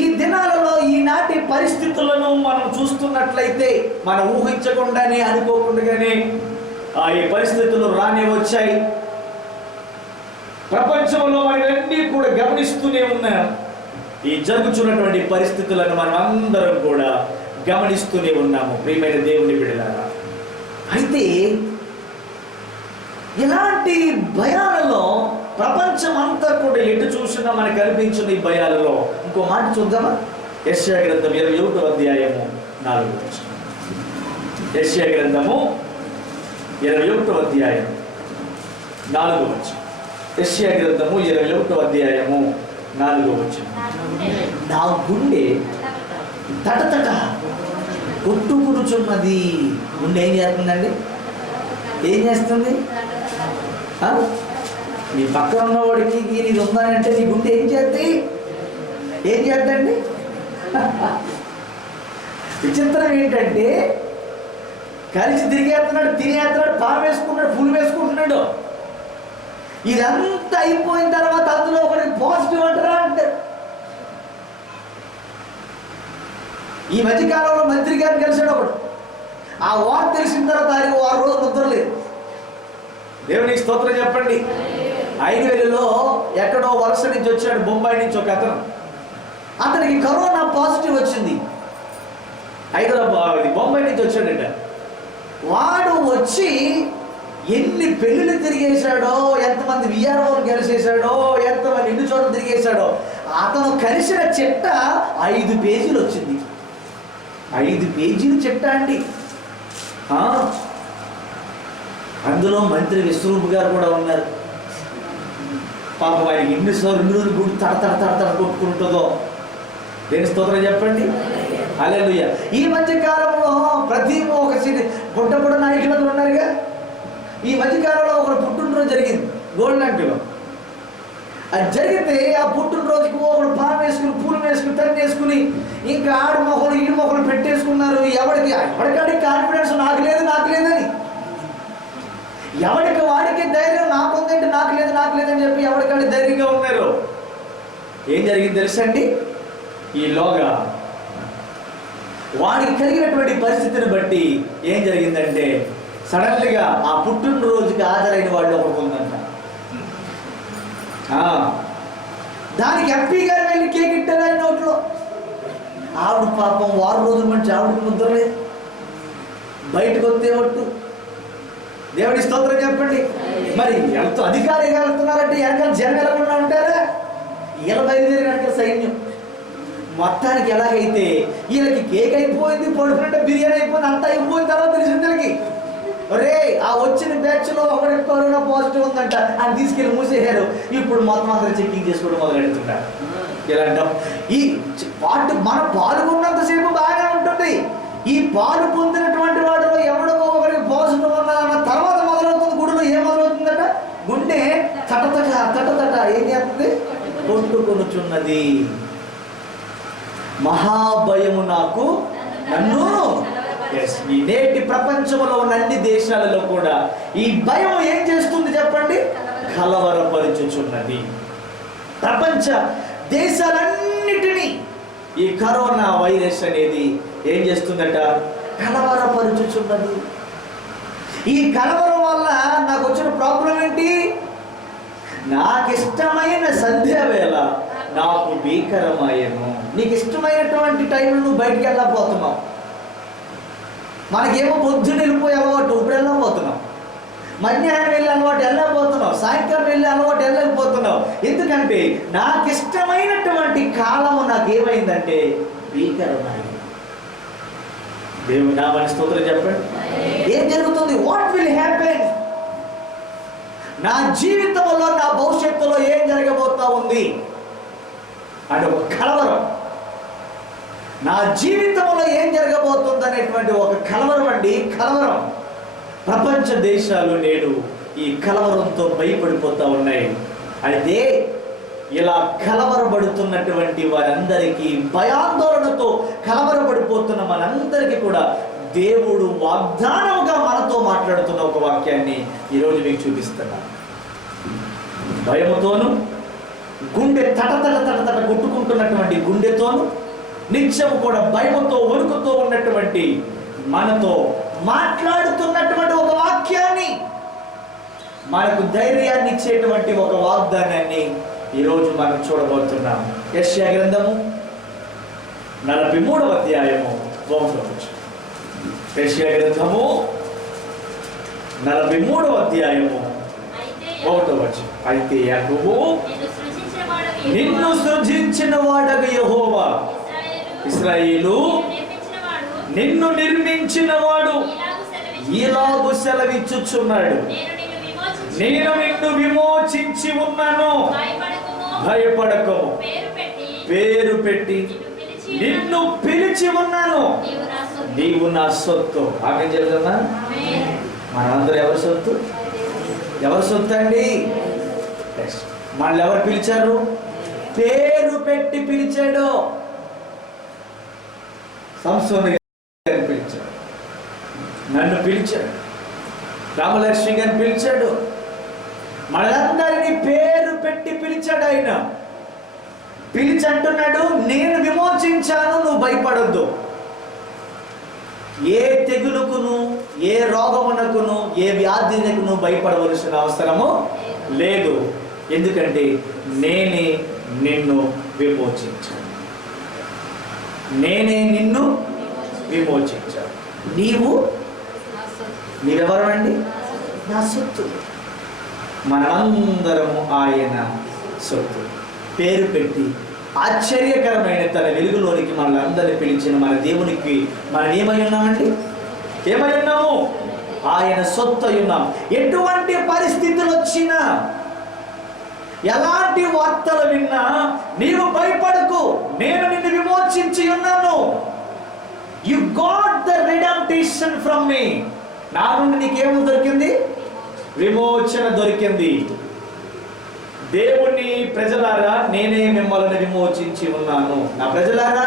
ఈ దినాలలో ఈనాటి పరిస్థితులను మనం చూస్తున్నట్లయితే మనం ఊహించకుండానే అనుకోకుండానే ఈ పరిస్థితులు రానే వచ్చాయి. ప్రపంచంలో మనన్నీ కూడా గమనిస్తూనే ఉన్నాం. ఈ జరుగుతున్నటువంటి పరిస్థితులను మనం అందరం కూడా గమనిస్తూనే ఉన్నాము ప్రియమైన దేవుని బిడ్డలారా. అయితే ఇలాంటి భయాలలో ప్రపంచం అంతా కూడా ఎటు చూసినా మనకు కనిపించిన ఈ భయాలలో ఇంకో మాట చూద్దామా? యెషయా గ్రంథం 21వ అధ్యాయము 4వ వచనం. యెషయా గ్రంథము 21వ అధ్యాయం 4వ వచనం. యెషయా గ్రంథము 21వ అధ్యాయము 4వ వచనం. నా గుండె తటతట కొట్టుకునుచున్నది. గుండె ఏం చేస్తుందండి? ఏం చేస్తుంది? నీ పక్కన ఉన్నవాడికి నీది ఉందని అంటే నీ గుండె ఏం చేద్ది? ఏం చేద్దండి? విచిత్రం ఏంటంటే కలిసి తిరిగేస్తున్నాడు, తినేస్తున్నాడు, పాలు వేసుకుంటున్నాడు, పూలు వేసుకుంటున్నాడు. ఇదంతా అయిపోయిన తర్వాత అందులో ఒకరికి పాజిటివ్ అంటారా అంటే, ఈ మధ్యకాలంలో మంత్రి గారిని కలిసాడు ఒకడు. ఆ వార్త తెలిసిన తర్వాత ఆయనకు 6 రోజులు ముద్ర లేదు. దేవునికి స్తోత్రం చెప్పండి. 5,000లో ఎక్కడో వలస నుంచి వచ్చాడు, బొంబాయి నుంచి ఒక అతను. అతనికి కరోనా పాజిటివ్ వచ్చింది. బొంబాయి నుంచి వచ్చాడట. వాడు వచ్చి ఎన్ని పెళ్ళిళ్ళు తిరిగేశాడో, ఎంతమంది విఆర్ఓలు కలిసేశాడో, ఎంతమంది ఇన్ని చోట్ల తిరిగేశాడో. అతను కలిసిన చిట్ట 5 పేజీలు వచ్చింది. 5 పేజీలు చిట్ట అండి. అందులో మంత్రి విశ్వరూప్ గారు కూడా ఉన్నారు. పాపం ఆయనకి ఎన్నిసార్లు ఇన్ని గుడి తడ కొట్టుకుంటుందో. దేని స్తోత్రం చెప్పండి. హల్లెలూయా. ఈ మధ్య కాలంలో ప్రతి ఒక పుట్ట నాయకులు ఉన్నారుగా. ఈ మధ్యకాలంలో ఒకరు పుట్టినరోజు జరిగింది గోల్డ్లాండ్లో. అది జరిగితే ఆ పుట్టినరోజుకి ఒకడు పాలు వేసుకుని, పూలు వేసుకుని, తల్లి వేసుకుని, ఇంకా ఆడు మొక్కలు ఈడు మొక్కలు పెట్టేసుకున్నారు. ఎవరికాడికి కాన్ఫిడెన్స్ నాకు లేదని, ఎవరికి వాడికి ధైర్యం నాకుందంటే నాకు లేదని చెప్పి ఎవరికాడి ధైర్యంగా ఉన్నారు. ఏం జరిగింది తెలుసండి? ఈలోగా వాడికి కలిగినటువంటి పరిస్థితిని బట్టి ఏం జరిగిందంటే సడన్గా ఆ పుట్టినరోజుకి హాజరైన వాళ్ళు ఒకటి ఉందంట. దానికి ఎంపీ గారు వెళ్ళి కేక్ ఇట్టారు ఆయన నోట్లో. ఆవిడ పాపం 6 రోజుల నుంచి ఆవిడకి ముద్రలేదు. బయటకు వస్తే ఒట్టు. దేవుడి స్తోత్రం చెప్పండి. మరి ఎంత అధికారిగా వెళ్తున్నారంటే వెనకాల జనం వెళ్ళకుండా ఉంటారా? ఇలా బయలుదేరినట్టు సైన్యం మొత్తానికి. ఎలాగైతే వీళ్ళకి కేక్ అయిపోయింది, పడుకున్నట్టు బిర్యానీ అయిపోయింది, అంతా అయిపోయిన తర్వాత తెలిసింది వీళ్ళకి, రే ఆ వచ్చిన బ్యాచ్లో ఒకరికి కరోనా పాజిటివ్ ఉందంట అని తీసుకెళ్ళి మూసేశారు. ఇప్పుడు మొత్తం అందరూ చెక్కింగ్ చేసుకోవడం మొదలెడుతుంటారు. ఇలాంటి ఈ మన పాల్గొన్నంతసేపు బాగానే ఉంటుంది. ఈ పాలు పొందినటువంటి వాటిలో ఎవడో ఒకరికి పాజిటివ్ ఉన్నదన్న తర్వాత మొదలవుతుంది. గుడిలో ఏం మొదలవుతుందట? గుండె తటతట ఏం చేస్తుంది? కొట్టుకొనుచున్నది. మహాభయము నన్ను ఈ నేటి ప్రపంచంలో ఉన్న అన్ని దేశాలలో కూడా ఈ భయం ఏం చేస్తుంది చెప్పండి? కలవరపరుచుచున్నది. ప్రపంచ దేశాలన్నిటినీ ఈ కరోనా వైరస్ అనేది ఏం చేస్తుందట? కలవరపరుచుచున్నది. ఈ కలవరం వల్ల నాకు వచ్చిన ప్రాబ్లం ఏంటి? నాకు ఇష్టమైన సంధ్యావేళ నాకు భీకరమయ్యను. నీకు ఇష్టమైనటువంటి టైంలో నువ్వు బయటికి వెళ్ళకపోతున్నావు. మనకేమో పొద్దున్న వెళ్ళిపోయి అలవాటు, ఇప్పుడు వెళ్ళకపోతున్నావు. మధ్యాహ్నం వెళ్ళి అలవాటు వెళ్ళకపోతున్నావు. సాయంకాలం వెళ్ళి అలవాటు వెళ్ళకపోతున్నావు. ఎందుకంటే నాకు ఇష్టమైనటువంటి కాలము నాకేమైందంటే భీకరమైంది. దేవుని నామమున స్తోత్రం చెప్పండి. ఏం జరుగుతుంది? What will happen? నా జీవితంలో, నా భవిష్యత్తులో ఏం జరగబోతా ఉంది అంటే ఒక కలవరం. నా జీవితంలో ఏం జరగబోతుంది అనేటువంటి ఒక కలవరం అండి, కలవరం. ప్రపంచ దేశాలు నేడు ఈ కలవరంతో భయపడిపోతా ఉన్నాయి. అయితే ఇలా కలవరపడుతున్నటువంటి వారందరికీ, భయాందోళనతో కలవరపడిపోతున్న మనందరికీ కూడా దేవుడు వాగ్దానముగా మనతో మాట్లాడుతున్న ఒక వాక్యాన్ని ఈరోజు మీకు చూపిస్తున్నాను. భయముతోను, గుండె తటతట కొట్టుకుంటున్నటువంటి గుండెతోను, నిత్యము కూడా భయముతో వణుకుతో ఉన్నటువంటి మనతో మాట్లాడుతున్నటువంటి ఒక వాక్యాన్ని, మనకు ధైర్యాన్ని ఇచ్చేటువంటి ఒక వాగ్దానాన్ని ఈరోజు మనం చూడబోతున్నాం. యెషయా గ్రంథము 43వ అధ్యాయము 1వ వచనం. యెషయా గ్రంథము 43వ అధ్యాయము 1వ వచనం. అయితే యాకోబు, నిన్ను సృజించిన వాడగు యెహోవా, ఇశ్రాయేలు నిన్ను నిర్మించిన వాడు ఇలాగు సెలవిచ్చుచున్నాడు, నేను నిన్ను విమోచించి ఉన్నాను, భయపడకము, పేరు పెట్టి నిన్ను పిలిచి ఉన్నాను, నీవు నా సొత్తు. ఆమె చెప్తున్నా, మనందరూ ఎవరి సొత్తు? ఎవరి సొత్తు అండి? మనల్ని ఎవరు పిలిచారు? పేరు పెట్టి పిలిచాడు. సంసోను గారిని పిలిచాడు, నన్ను పిలిచాడు, రామలక్ష్మి గారిని పిలిచాడు, మనందరినీ పేరు పెట్టి పిలిచాడు. ఆయన పిలిచి అంటున్నాడు, నేను విమోచించాను, నువ్వు భయపడొద్దు. ఏ తెగులుకును, ఏ రోగమునకును, ఏ వ్యాధినకు నువ్వు భయపడవలసిన అవసరము లేదు. ఎందుకంటే నేనే నిన్ను విమోచించాను, నేనే నిన్ను విమోచించాను. నీవెవరండి? నా సొత్తు. మనమందరము ఆయన సొత్తు. పేరు పెట్టి ఆశ్చర్యకరమైన తన వెలుగులోనికి మనల్ని అందరినీ పిలిచిన మన దేవునికి మనం ఏమై ఉన్నామండి? ఏమై ఉన్నాము? ఆయన సొత్తు అయి ఉన్నాం. ఎటువంటి పరిస్థితులు వచ్చినా, ఎలాంటి వార్తలు విన్నా నీవు భయపడకు, నేను నిన్ను విమోచించి ఉన్నాను. You got the redemption from మీ. నా నుండి నీకేమో దొరికింది? విమోచన దొరికింది. దేవుని ప్రజలారా, నేనే మిమ్మల్ని విమోచించి ఉన్నాను. నా ప్రజలారా,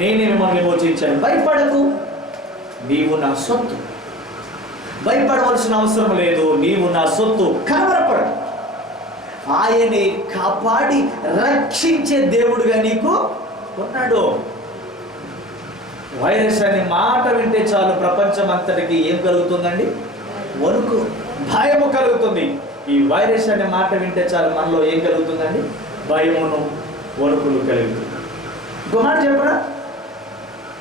నేనే మిమ్మల్ని విమోచించాను. భయపడకు, నీవు నా సొత్తు. భయపడవలసిన అవసరం లేదు, నీవు నా సొత్తు. కలవరపడు. ఆయనే కాపాడి రక్షించే దేవుడుగా నీకు ఉన్నాడు. వైరస్ అనే మాట వింటే చాలు ప్రపంచం అంతటికి ఏం కలుగుతుందండి? వణుకు, భయము కలుగుతుంది. ఈ వైరస్ అనే మాట వింటే చాలు మనలో ఏం కలుగుతుందండి? భయమును, వణుకులు కలుగుతుంది. ఇంకో మాట చెప్పరా?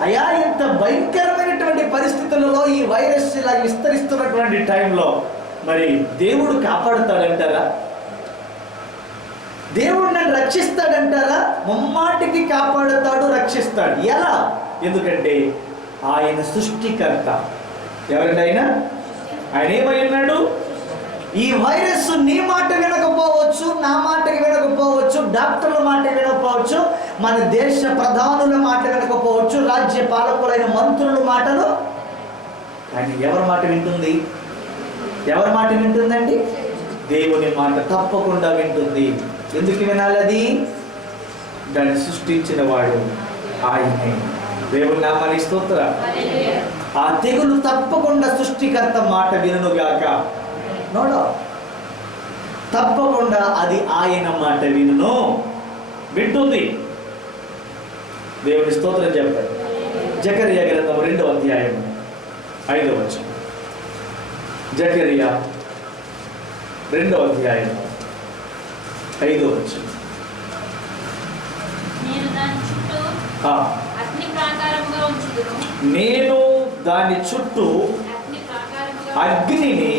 అయా, ఇంత భయంకరమైనటువంటి పరిస్థితులలో ఈ వైరస్ ఇలా విస్తరిస్తున్నటువంటి టైంలో మరి దేవుడు కాపాడుతాడంటారా? దేవుడు నన్ను రక్షిస్తాడంటారా? ముమ్మాటికి కాపాడుతాడు, రక్షిస్తాడు. ఎలా? ఎందుకంటే ఆయన సృష్టికర్త. ఎవరండి ఆయన? ఆయన ఏమై ఉన్నాడు? ఈ వైరస్ నీ మాట వినకపోవచ్చు, నా మాటకి వినకపోవచ్చు, డాక్టర్ల మాట వినకపోవచ్చు, మన దేశ ప్రధానుల మాట వినకపోవచ్చు, రాజ్య పాలకులైన మంత్రుల మాటలు. కానీ ఎవరి మాట వింటుంది? ఎవరి మాట వింటుందండి? దేవుని మాట తప్పకుండా వింటుంది. ఎందుకు వినాలి అది? దాన్ని సృష్టించిన వాడు ఆయనే. దేవుని నామానికి స్తోత్రం. ఆ తెగులు తప్పకుండా సృష్టికర్త మాట వినుగాక. నోడో, తప్పకుండా అది ఆయన మాట వింటుంది. దేవుని స్తోత్రం చెప్పారు. జకరియా గ్రంథం 2వ అధ్యాయం 5వ వచనం. జకరియా 2వ అధ్యాయం 5వ వచనం. నేను దాని చుట్టూ అగ్నిని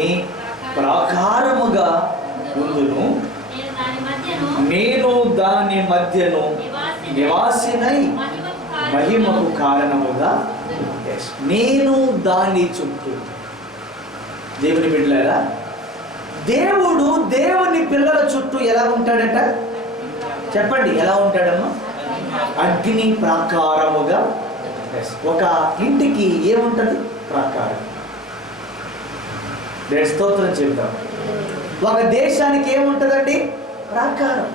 ప్రాకారముగా ఉందును, నేను దాని మధ్యను నివాసినై మహిమకు కారణముగా. నేను దాని చుట్టూ. దేవుని బిడ్డలారా, దేవుడు దేవుని పిల్లల చుట్టూ ఎలా ఉంటాడట? చెప్పండి, ఎలా ఉంటాడమ్మా? అగ్ని ప్రాకారముగా. ఒక ఇంటికి ఏముంటుంది? ప్రాకారం. స్తోత్రం చెప్తాం. ఒక దేశానికి ఏముంటుందండి? ప్రాకారం.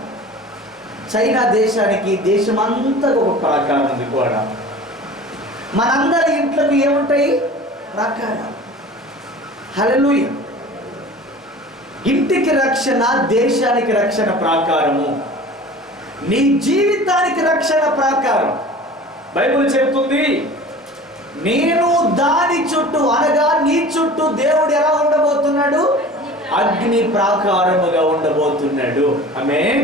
చైనా దేశానికి దేశమంతా ఒక ప్రాకారం ఉంది కూడా. మనందరి ఇంట్లోకి ఏముంటాయి? ప్రాకారం. హల్లెలూయా. ఇంటికి రక్షణ, దేశానికి రక్షణ ప్రాకారము. నీ జీవితానికి రక్షణ ప్రాకారం. బైబిల్ చెబుతుంది, నేను దాని చుట్టూ, అనగా నీ చుట్టూ దేవుడు ఎలా ఉండబోతున్నాడు? అగ్ని ప్రాకారముగా ఉండబోతున్నాడు. ఆమేన్.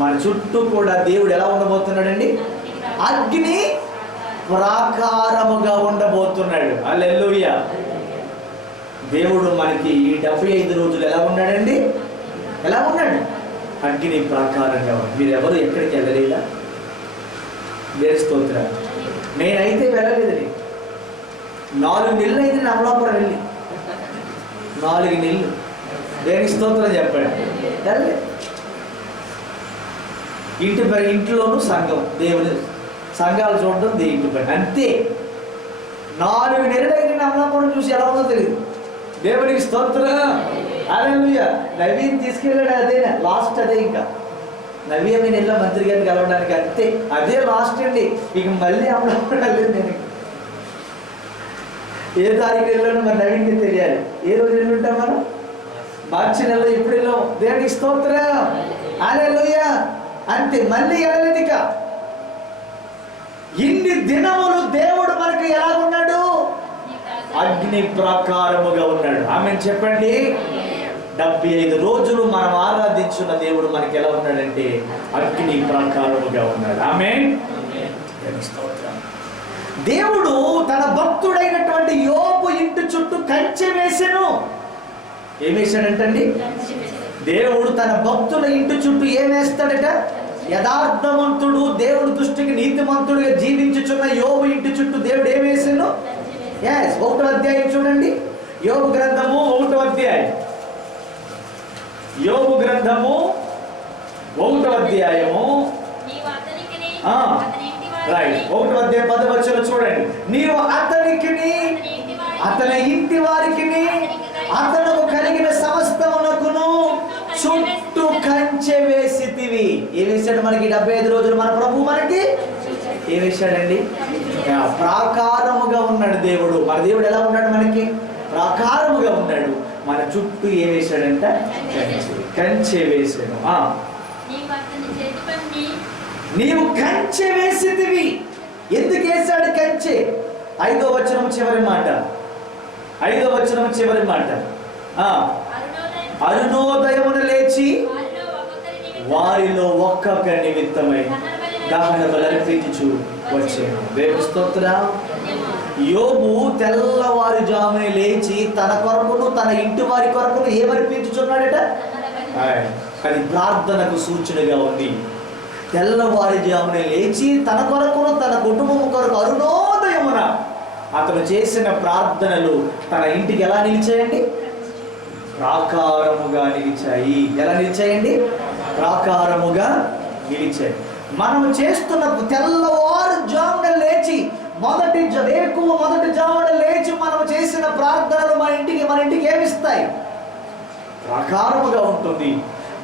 మన చుట్టూ కూడా దేవుడు ఎలా ఉండబోతున్నాడండి? అగ్ని ప్రాకారముగా ఉండబోతున్నాడు. హల్లెలూయా. దేవుడు మనకి ఈ 75 రోజులు ఎలా ఉన్నాడండి? ఎలా ఉన్నాడు? అగ్ని ప్రాకారంగా. మీరు ఎవరు ఎక్కడికి వెళ్ళలేదా? దేవుని స్తోత్రం. నేనైతే వెళ్ళలేదండి. 4 నెలలు అయితే నేను అమలాపురం వెళ్ళి 4 నెలలు. దేవుని స్తోత్రం చెప్పాడు. వెళ్ళలేదు. ఇంట్లోనూ సంఘం, దేవుని సంఘాలు చూడడం ఇంటి పని అంతే. 4 నెలలు అయితే నేను అమలాపురం చూసి ఎలా ఉందో తెలియదు. దేవునికి స్తోత్రం. హల్లెలూయా. నవీన్ తీసుకెళ్ళాడు, అదేనా లాస్ట్. అదే ఇంకా నవీన్ నేను వెళ్ళా మంత్రి గారిని కలవడానికి, అంతే. అదే లాస్ట్ అండి. ఇక మళ్ళీ అమలాపురం వెళ్ళలేదు. నేను ఏ తారీఖు వెళ్ళాను మరి నవీన్కి తెలియాలి. ఏ రోజు వెళ్ళుంటాం మనం? మార్చి నెలలో ఎప్పుడు వెళ్ళాం? దేవునికి స్తోత్రం. హల్లెలూయా. అంతే, మళ్ళీ వెళ్ళలేదు. ఇక ఇన్ని దినములు దేవుడు మనకు ఎలా ఉన్నాడు? అగ్ని ప్రాకారముగా ఉన్నాడు. ఆమేన్ చెప్పండి. 75 రోజులు మనం ఆరాధించున్న దేవుడు మనకి ఎలా ఉన్నాడంటే అగ్ని ప్రాకారముగా ఉన్నాడు. ఆమేన్. దేవుడు తన భక్తుడైనటువంటి యోబు ఇంటి చుట్టూ కంచె వేసెను. ఏం వేశాడంటండి? దేవుడు తన భక్తుల ఇంటి చుట్టూ ఏం వేస్తాడట? యథార్థవంతుడు, దేవుడు దృష్టికి నీతిమంతుడిగా జీవించుచున్న యోబు ఇంటి చుట్టూ దేవుడు ఏం వేసాను? 1వ అధ్యాయం చూడండి. యోబు గ్రంథము 1వ అధ్యాయం. యోబు గ్రంథము 1వ అధ్యాయము. రైట్. 1వ అధ్యాయం 10వ వచనం చూడండి. నీవు అతనికిని, అతని ఇంటి వారికిని, అతనుకు కలిగిన సమస్తమునకును చుట్టూ కంచె వేసితివి. ఏం వేశాడు మనకి? 75 రోజులు మన ప్రభు మనకి ఏం వేశాడండి? ప్రాకారముగా ఉన్నాడు దేవుడు. మన దేవుడు ఎలా ఉన్నాడు? మనకి ప్రాకారముగా ఉన్నాడు. మన చుట్టూ ఏం వేశాడంట? కంచె వేసాడు. నీవు కంచె వేసితివి. ఎందుకు వేశాడు కంచె? 5వ వచనం చివరి మాట. 5వ వచనం చివరి మాట. అరుణోదయమున లేచి వారిలో ఒక్కొక్క నిమిత్తమై దహన బలి అర్పించుచు వచ్చాను. దేవుని స్తోత్రం. యోబు తెల్లవారుజామునే లేచి తన కొరకును తన ఇంటి వారి కొరకును ఏమర్పించుచున్నాడట? అది ప్రార్థనకు సూచనగా ఉంది. తెల్లవారుజామునే లేచి తన కొరకును తన కుటుంబం కొరకు అరుణోదయమున అతను చేసిన ప్రార్థనలు తన ఇంటికి ఎలా నిలిచాయండి? ప్రాకారముగా నిలిచాయి. ఎలా నిలిచాయండి? ప్రాకారముగా నిలిచాయి. మనం చేస్తున్న తెల్లవారుజామున లేచి మొదటి జామున లేచి మనం చేసిన ప్రార్థనలు మన ఇంటికి ఏమిస్తాయి? ప్రాకారముగా ఉంటుంది.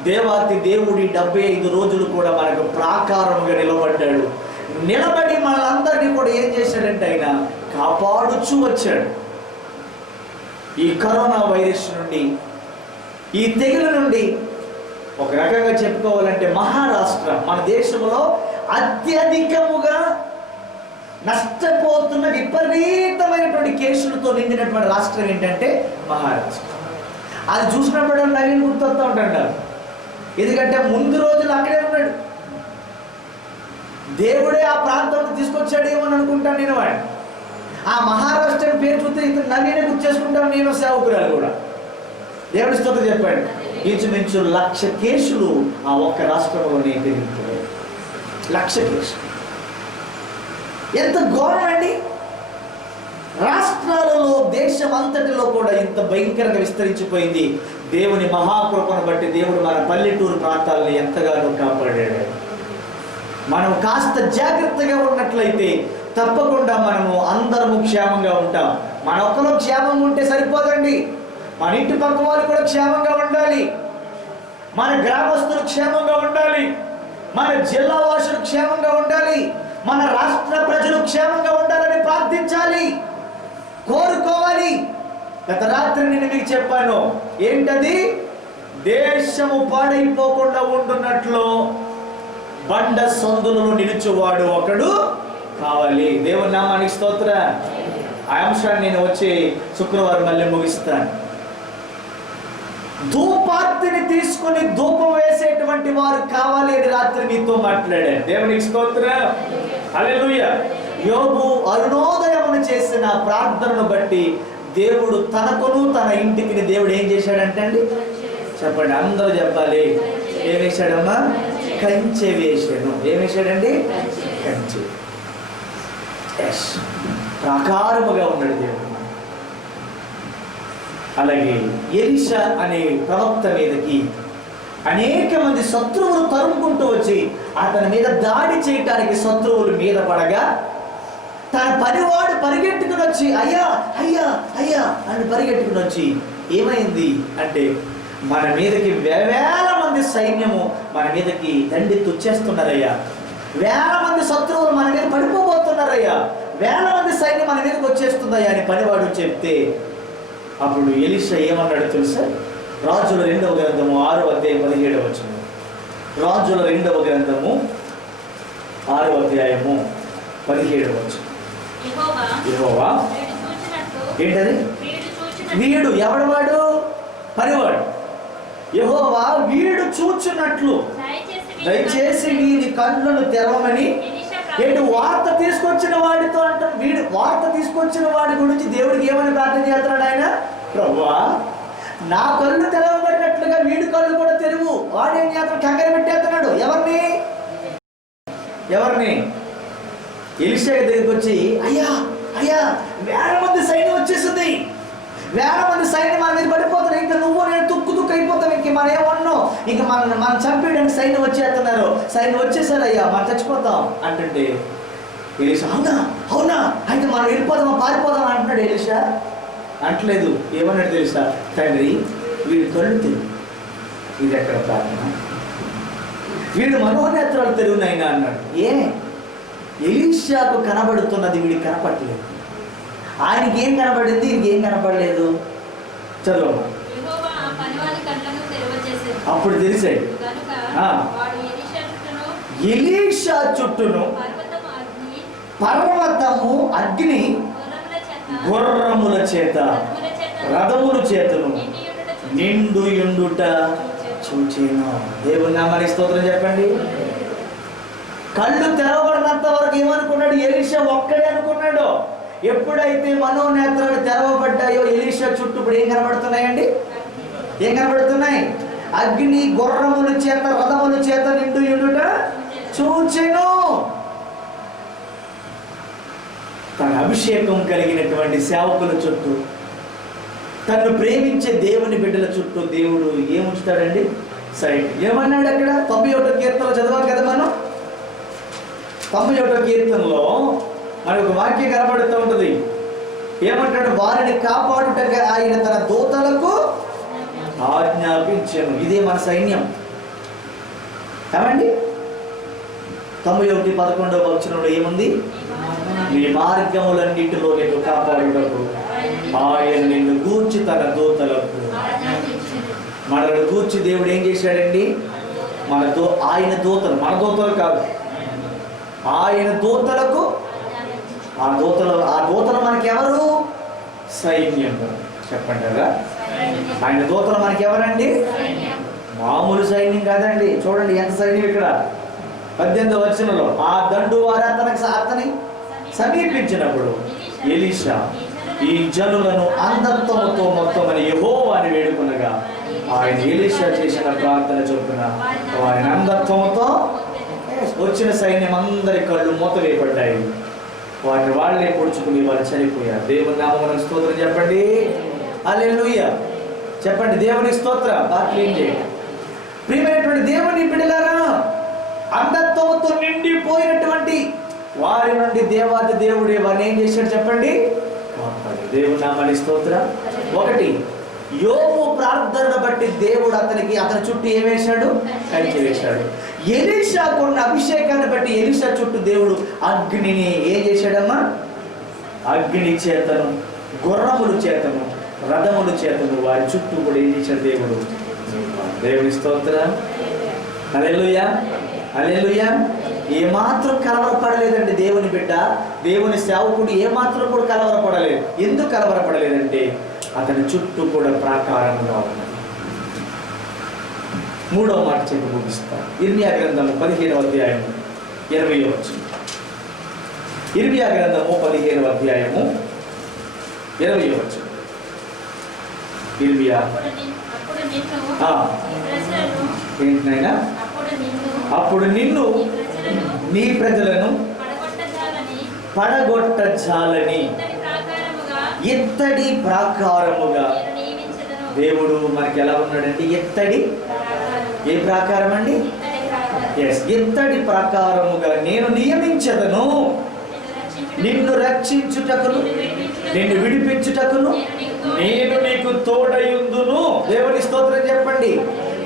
దేవాతి దేవుడి 75 రోజులు కూడా మనకు ప్రాకారముగా నిలబడ్డాడు. నిలబడి మనందరినీ కూడా ఏం చేశాడంటే ఆయన కాపాడుచూ వచ్చాడు. ఈ కరోనా వైరస్ నుండి, ఈ తెగులు నుండి ఒక రకంగా చెప్పుకోవాలంటే మహారాష్ట్ర మన దేశంలో అత్యధికముగా నష్టపోతున్న విపరీతమైనటువంటి కేసులతో నిండినటువంటి రాష్ట్రం ఏంటంటే మహారాష్ట్ర. అది చూసినప్పుడు నవీన్ గుర్తొస్తూ ఉంటాడు. ఎందుకంటే ముందు రోజులు అక్కడే ఉన్నాడు. దేవుడే ఆ ప్రాంతంలో తీసుకొచ్చాడేమో అని అనుకుంటాను నేను. వాడు ఆ మహారాష్ట్ర పేరు చూస్తే ఇతను నవీనే గుర్తు చేసుకుంటాను. నేను సేవకురాలు కూడా దేవుడి స్తోత్రం చెప్పాడు. ఇంచుమించు 1,00,000 కేసులు ఆ ఒక్క రాష్ట్రంలోనే పెరుగుతున్నాయి. 1,00,000 కేసులు. ఎంత ఘోరం అండి! రాష్ట్రాలలో దేశం అంతటిలో కూడా ఇంత భయంకరంగా విస్తరించిపోయింది. దేవుని మహాకృపను బట్టి దేవుడు మన పల్లెటూరు ప్రాంతాలను ఎంతగానో కాపాడాడు. మనం కాస్త జాగ్రత్తగా ఉన్నట్లయితే తప్పకుండా మనము అందరము క్షేమంగా ఉంటాం. మన ఒక్కరు క్షేమంగా ఉంటే సరిపోదండి, మన ఇంటి పక్క వాళ్ళు కూడా క్షేమంగా ఉండాలి, మన గ్రామస్తులు క్షేమంగా ఉండాలి, మన జిల్లా వాసులు క్షేమంగా ఉండాలి, మన రాష్ట్ర ప్రజలు క్షేమంగా ఉండాలని ప్రార్థించాలి, కోరుకోవాలి. గత రాత్రి నేను మీకు చెప్పాను, ఏంటది? దేశము పాడైపోకుండా ఉంటున్నట్లు బండ సందులను నిలుచువాడు ఒకడు కావాలి. దేవుని నామానికి స్తోత్రం. ఆ అంశాన్ని నేను వచ్చి శుక్రవారం మళ్ళీ ముగిస్తాను. ధూపార్తిని తీసుకుని ధూపం వేసేటువంటి వారు కావాలి అని రాత్రి మీతో మాట్లాడాను. దేవునికి స్తోత్రం. హల్లెలూయా. యోబు అరుణోదయమును చేసిన ప్రార్థనను బట్టి దేవుడు తనకును తన ఇంటికి దేవుడు ఏం చేశాడంటే అండి, చెప్పండి, అందరూ చెప్పాలి. ఏం వేశాడమ్మా? కంచె వేశాడు. ఏం వేశాడండి? కంచె. ప్రాకారముగా ఉన్నాడు దేవుడు. అలాగే ఎలీషా అనే ప్రవక్త మీదకి అనేక మంది శత్రువులు తరుముకుంటూ వచ్చి అతని మీద దాడి చేయటానికి శత్రువులు మీద పడగా తన పనివాడు పరిగెట్టుకుని వచ్చి అయ్యా అయ్యా అయ్యా అని పరిగెట్టుకుని వచ్చి ఏమైంది అంటే, మన మీదకి వేల మంది సైన్యము మన మీదకి దండెత్తి వచ్చేస్తున్నారయ్యా, వేల మంది శత్రువులు మన మీద పడిపోబోతున్నారయ్యా, వేల మంది సైన్యం మన మీదకి వచ్చేస్తుందయ్యా అని పనివాడు చెప్తే అప్పుడు ఎలీషా ఏమన్నాడు తెలుసా? రాజుల 2వ గ్రంథము 6వ అధ్యాయం 17వ వచనం. రాజుల 2వ గ్రంథము 6వ అధ్యాయము 17వ వచనం. యెహోవా ఏంటది? వీడు ఎవడవాడు? పనివాడు. యెహోవా వీడు చూచున్నట్లు దయచేసి వీడి కళ్ళను తెరవమని ఏంటి వార్త తీసుకొచ్చిన వాడితో అంటాం. వీడు వార్త తీసుకొచ్చిన వాడి గురించి దేవుడికి ఏమని ప్రార్థన చేస్తున్నాడు ఆయన? ప్రభువా, నా కళ్ళు తెరవబడినట్లుగా వీడి కళ్ళు కూడా తెరువు. వాడు ఏం చేస్తాడు? కంగారు పెట్టేస్తున్నాడు. ఎవరిని? ఎలీషా దగ్గరికి వచ్చి అయ్యా అయ్యా వేల మంది సైన్యం వచ్చేసింది, వేల మంది సైన్యం మన మీద పడిపోతున్నారు, ఇంకా నువ్వు నేను తుక్కు అయిపోతాం, ఇంక మనం ఏమన్నాం, ఇంకా మనం చంపేయడానికి సైన్యం వచ్చేస్తున్నారు, సైన్యం వచ్చేసారు అయ్యా, మనం చచ్చిపోతాం అంటుంటే ఎలీషా అవునా అవునా అయితే మనం వెళ్ళిపోదామా పారిపోదాం అంటున్నాడు. ఎలీషా అంటలేదు. ఏమన్నాడు తెలుసా? తండ్రి వీడి కళ్ళు తెరువు. ఇది ఎక్కడ ప్రార్థన? వీడు మనోనేత్రాలు తెరువునైనా అన్నాడు. ఎలీషాకు కనబడుతున్నది వీడికి కనపడలేదు. ఆయనకి ఏం కనబడింది, ఇంకేం కనపడలేదు. చదువు. అప్పుడు తెలిసాడు. ఎలీషా చుట్టూను పర్వతము అగ్ని గుర్రముల చేత రథముల చేతను నిండు ఎండుట చూచేను. దేవుని నామానికి స్తోత్రం చెప్పండి. కళ్ళు తెరవబడినంత వరకు ఏమనుకున్నాడు? ఎలీషా ఒక్కడే అనుకున్నాడు. ఎప్పుడైతే మనోనేత్రాలు తెరవబడ్డాయో ఎలీషా చుట్టూ ఇప్పుడు ఏం కనబడుతున్నాయండి? ఏం కనబడుతున్నాయి? అగ్ని గుర్రముల చేత రథముల చేత నిండు ఎండుట చూచెను. తన అభిషేకం కలిగినటువంటి సేవకుల చుట్టూ, తను ప్రేమించే దేవుని బిడ్డల చుట్టూ దేవుడు ఏముంచుతాడండి? సరే, ఏమన్నాడు అక్కడ? 91వ కీర్తనలో చదవాలి కదా మనం. 91వ కీర్తనలో మనకు వాక్యం కనబడుతూ ఉంటుంది. ఏమంటాడు? వారిని కాపాడుటగా ఆయన తన దూతలకు ఆజ్ఞాపించెను. ఇదే మన సైన్యం ఏమండి? 91:11 వచనంలో ఏముంది? నీ మార్గములన్నిటిలో నిన్ను కాపాడుటకు ఆయన నిన్ను గూర్చి తన దూతలకు. మనల్ని గూర్చి దేవుడు ఏం చేశాడండి? ఆయన దూతలు, మన దూతలు కాదు, ఆయన దూతలకు. ఆ దూతలు మనకెవరు? సైన్యము. చెప్పండి కదా, ఆయన దూతలు మనకెవరండి? మామూలు సైన్యం కాదండి. చూడండి ఎంత సైన్యం ఇక్కడ. 18వ వచనంలో ఆ దండు వారు అతని సమీపించినప్పుడు ఎలీషా ఈ జనులను అంధత్వముతో మొత్తమని యెహోవాని వేడుకొనగా ఆయన ఎలీషా చేసిన ప్రార్థన చొప్పున వారిని అంధత్వముతో వచ్చిన సైన్యం అందరి కళ్ళు మూత వేయబడ్డాయి. వారిని వాళ్ళే పొడుచుకుని వారు చనిపోయారు. దేవుని నామమునకు స్తోత్రం చెప్పండి. హల్లెలూయా. చెప్పండి దేవుని స్తోత్రం. బాగా క్లీన్ చేయండి. ప్రియమైనటువంటి దేవుని బిడ్డలారా, అంధత్వంతో నిండిపోయినటువంటి వారి నుండి దేవాది దేవుడే వారిని ఏం చేశాడు చెప్పండి? దేవుని నామానికి స్తోత్రం. ఒకటి, యోబు ప్రార్థనను బట్టి దేవుడు అతని చుట్టూ ఏం వేశాడు? కంచె వేశాడు. ఎలీషాకున్న అభిషేకాన్ని బట్టి ఎలీషా చుట్టూ దేవుడు అగ్నిని ఏం చేశాడమ్మా? అగ్ని చేతను, గుర్రముల చేతను, రథముల చేతను వారి చుట్టూ కూడా ఏం చేశాడు దేవుడు? దేవుని స్తోత్రం. హల్లెలూయా, హల్లెలూయా. ఏమాత్రం కలవరపడలేదండి దేవుని బిడ్డ, దేవుని సేవకుడు ఏమాత్రం కూడా కలవరపడలేదు. ఎందుకు కలవరపడలేదంటే అతని చుట్టూ కూడా ప్రాకారంగా ఉన్నది. మూడవ మాట చెప్పి ముగిస్తాను. ఇర్మియా గ్రంథము 15వ అధ్యాయము 20వ వచనం. ఇర్మియా గ్రంథము 15వ అధ్యాయము 20వ వచనం. ఇర్మియా ఏంటినైనా అప్పుడు నిన్ను నీ ప్రజలను పడగొట్టజాలని ఎత్తడి ప్రాకారముగా. దేవుడు మనకి ఎలా ఉన్నాడంటే ఎత్తడి, ఏ ప్రాకారం అండి? ఎత్తడి ప్రాకారముగా నేను నియమించదను, నిన్ను రక్షించుటకును నిన్ను విడిపించుటకును నేను నీకు తోడయుందును. దేవుని స్తోత్రం చెప్పండి.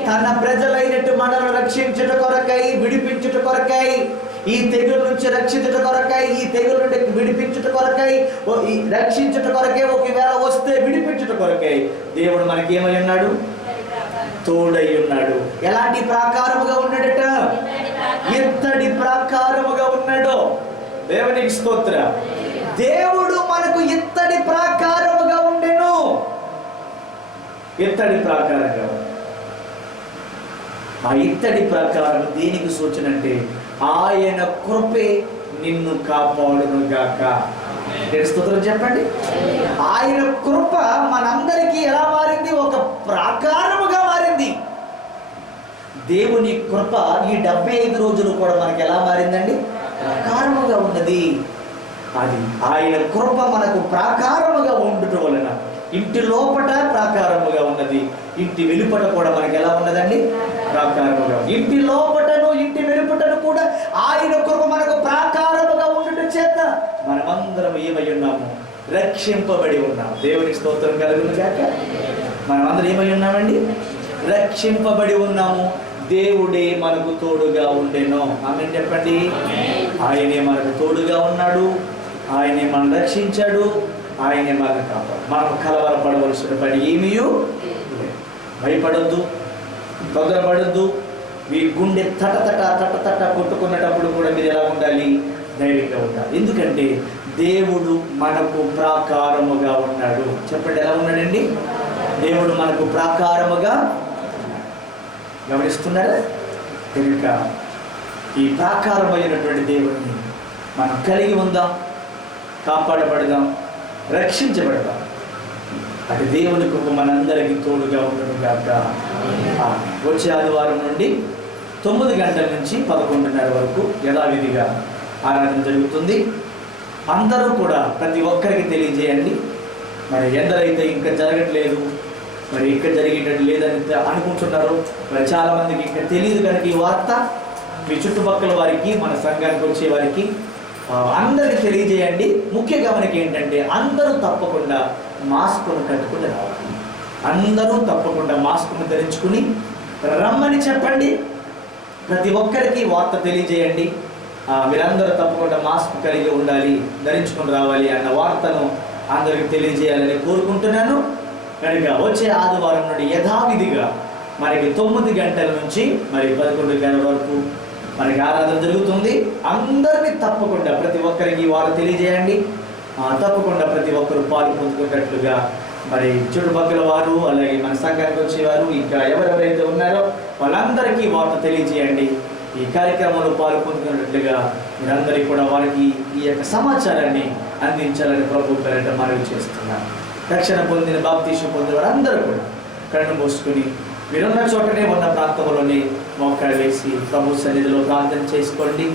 తన ప్రజలైనట్టు మనల్ని రక్షించుట కొరకై, విడిపించుట కొరకై, ఈ తెగుల నుంచి రక్షించుట కొరకై, ఈ తెగుల నుండి విడిపించుట కొరకై, రక్షించుట కొరకై, ఒకవేళ వస్తే విడిపించుట కొరకై దేవుడు మనకి ఏమై ఉన్నాడు? తోడై ఉన్నాడు. ఎలాంటి ప్రాకారముగా ఉన్నాడట? ఎత్తడి ప్రాకారముగా ఉన్నాడు. దేవునికి స్తోత్రం. దేవుడు మనకు ఎత్తడి ప్రాకారముగా ఉండెను. ఎత్తడి ప్రాకారంగా. ఆ ఇత్తడి ప్రాకారం దేనికి సూచన అంటే ఆయన కృపే నిన్ను కాపాడును గాక. స్తోత్రం చెప్పండి. ఆయన కృప మనందరికీ ఎలా మారింది? ఒక ప్రాకారముగా మారింది. దేవుని కృప ఈ 75 రోజులు కూడా మనకి ఎలా మారిందండి? ప్రాకారముగా ఉన్నది. అది ఆయన కృప మనకు ప్రాకారముగా ఉండటం వలన ఇంటి లోపట ప్రాకారముగా ఉన్నది, ఇంటి వెలుపట కూడా మనకి ఎలా ఉన్నదండి? ప్రాకారముగా. ఇంటి లోపటను ఇంటి వెలుపటను కూడా ఆయన కృప మనకు ప్రాకారముగా ఉండటం చేత మనమందరం ఏమై ఉన్నాము? రక్షింపబడి ఉన్నాం. దేవునికి స్తోత్రం కలుగును గాక. మనమందరం ఏమై ఉన్నామండి? రక్షింపబడి ఉన్నాము. దేవుడే మనకు తోడుగా ఉండెను. ఆమేన్ చెప్పండి. ఆయనే మనకు తోడుగా ఉన్నాడు, ఆయనే మనం రక్షించాడు, ఆయనే మనకు కాపాడు. మనం కలవరపడవలసిన పని ఏమీ లేదు. భయపడొద్దు, తొందరపడొద్దు. మీ గుండె తట కొట్టుకున్నప్పుడు కూడా మీరు ఎలా ఉండాలి? ధైర్యంగా ఉండాలి. ఎందుకంటే దేవుడు మనకు ప్రాకారముగా ఉన్నాడు. చెప్పండి, ఎలా ఉన్నాడండి? దేవుడు మనకు ప్రాకారముగా. గమనిస్తున్నారా? కనుక ఈ ప్రాకారమైనటువంటి దేవుడిని మనం కలిగి ఉందాం, కాపాడబడదాం, రక్షించబడదాం. అది దేవుని కృప మనందరికీ తోడుగా ఉండడం గాక. వచ్చే ఆదివారం నుండి 9 గంటల నుంచి 11:30 వరకు యథావిధిగా ఆరాధన జరుగుతుంది. అందరూ కూడా ప్రతి ఒక్కరికి తెలియజేయండి. మరి ఎందరైతే ఇంకా జరగట్లేదు, మరి ఇంకా జరిగేటట్టు లేదని అనుకుంటున్నారు, మరి చాలామందికి ఇంకా తెలియదు కనుక ఈ వార్త మీ చుట్టుపక్కల వారికి, మన సంఘానికి వచ్చే వారికి అందరికీ తెలియజేయండి. ముఖ్య గమనిక ఏంటంటే అందరూ తప్పకుండా మాస్కును కట్టుకుని రావాలి. అందరూ తప్పకుండా మాస్కును ధరించుకుని రమ్మని చెప్పండి. ప్రతి ఒక్కరికి వార్త తెలియజేయండి. మీరందరూ తప్పకుండా మాస్క్ కలిగి ఉండాలి, ధరించుకుని రావాలి అన్న వార్తను అందరికి తెలియజేయాలని కోరుకుంటున్నాను. కనుక వచ్చే ఆదివారం నుండి యథావిధిగా మనకి 9 గంటల నుంచి మరి 11 గంటల వరకు మనకి ఆరాధన జరుగుతుంది. అందరినీ తప్పకుండా ప్రతి ఒక్కరికి వారు తెలియజేయండి. తప్పకుండా ప్రతి ఒక్కరు పాలు పొందుకున్నట్లుగా మరి చుట్టుపక్కల వారు, అలాగే మన సంఘానికి వచ్చేవారు, ఇంకా ఎవరెవరైతే ఉన్నారో వాళ్ళందరికీ వార్త తెలియజేయండి. ఈ కార్యక్రమంలో పాలు పొందుకున్నట్లుగా మీరందరికీ కూడా వారికి ఈ యొక్క సమాచారాన్ని అందించాలని ప్రభు పేరిట మనవి చేస్తున్నాను. రక్షణ పొందిన, బాప్తీసం పొందిన వారందరూ కూడా కళ్ళు మూసుకుని మీరున్న చోటనే ఉన్న ప్రాంతంలోనే మోకాలు వేసి ప్రభు సన్నిధిలో ప్రార్థన చేసుకోండి.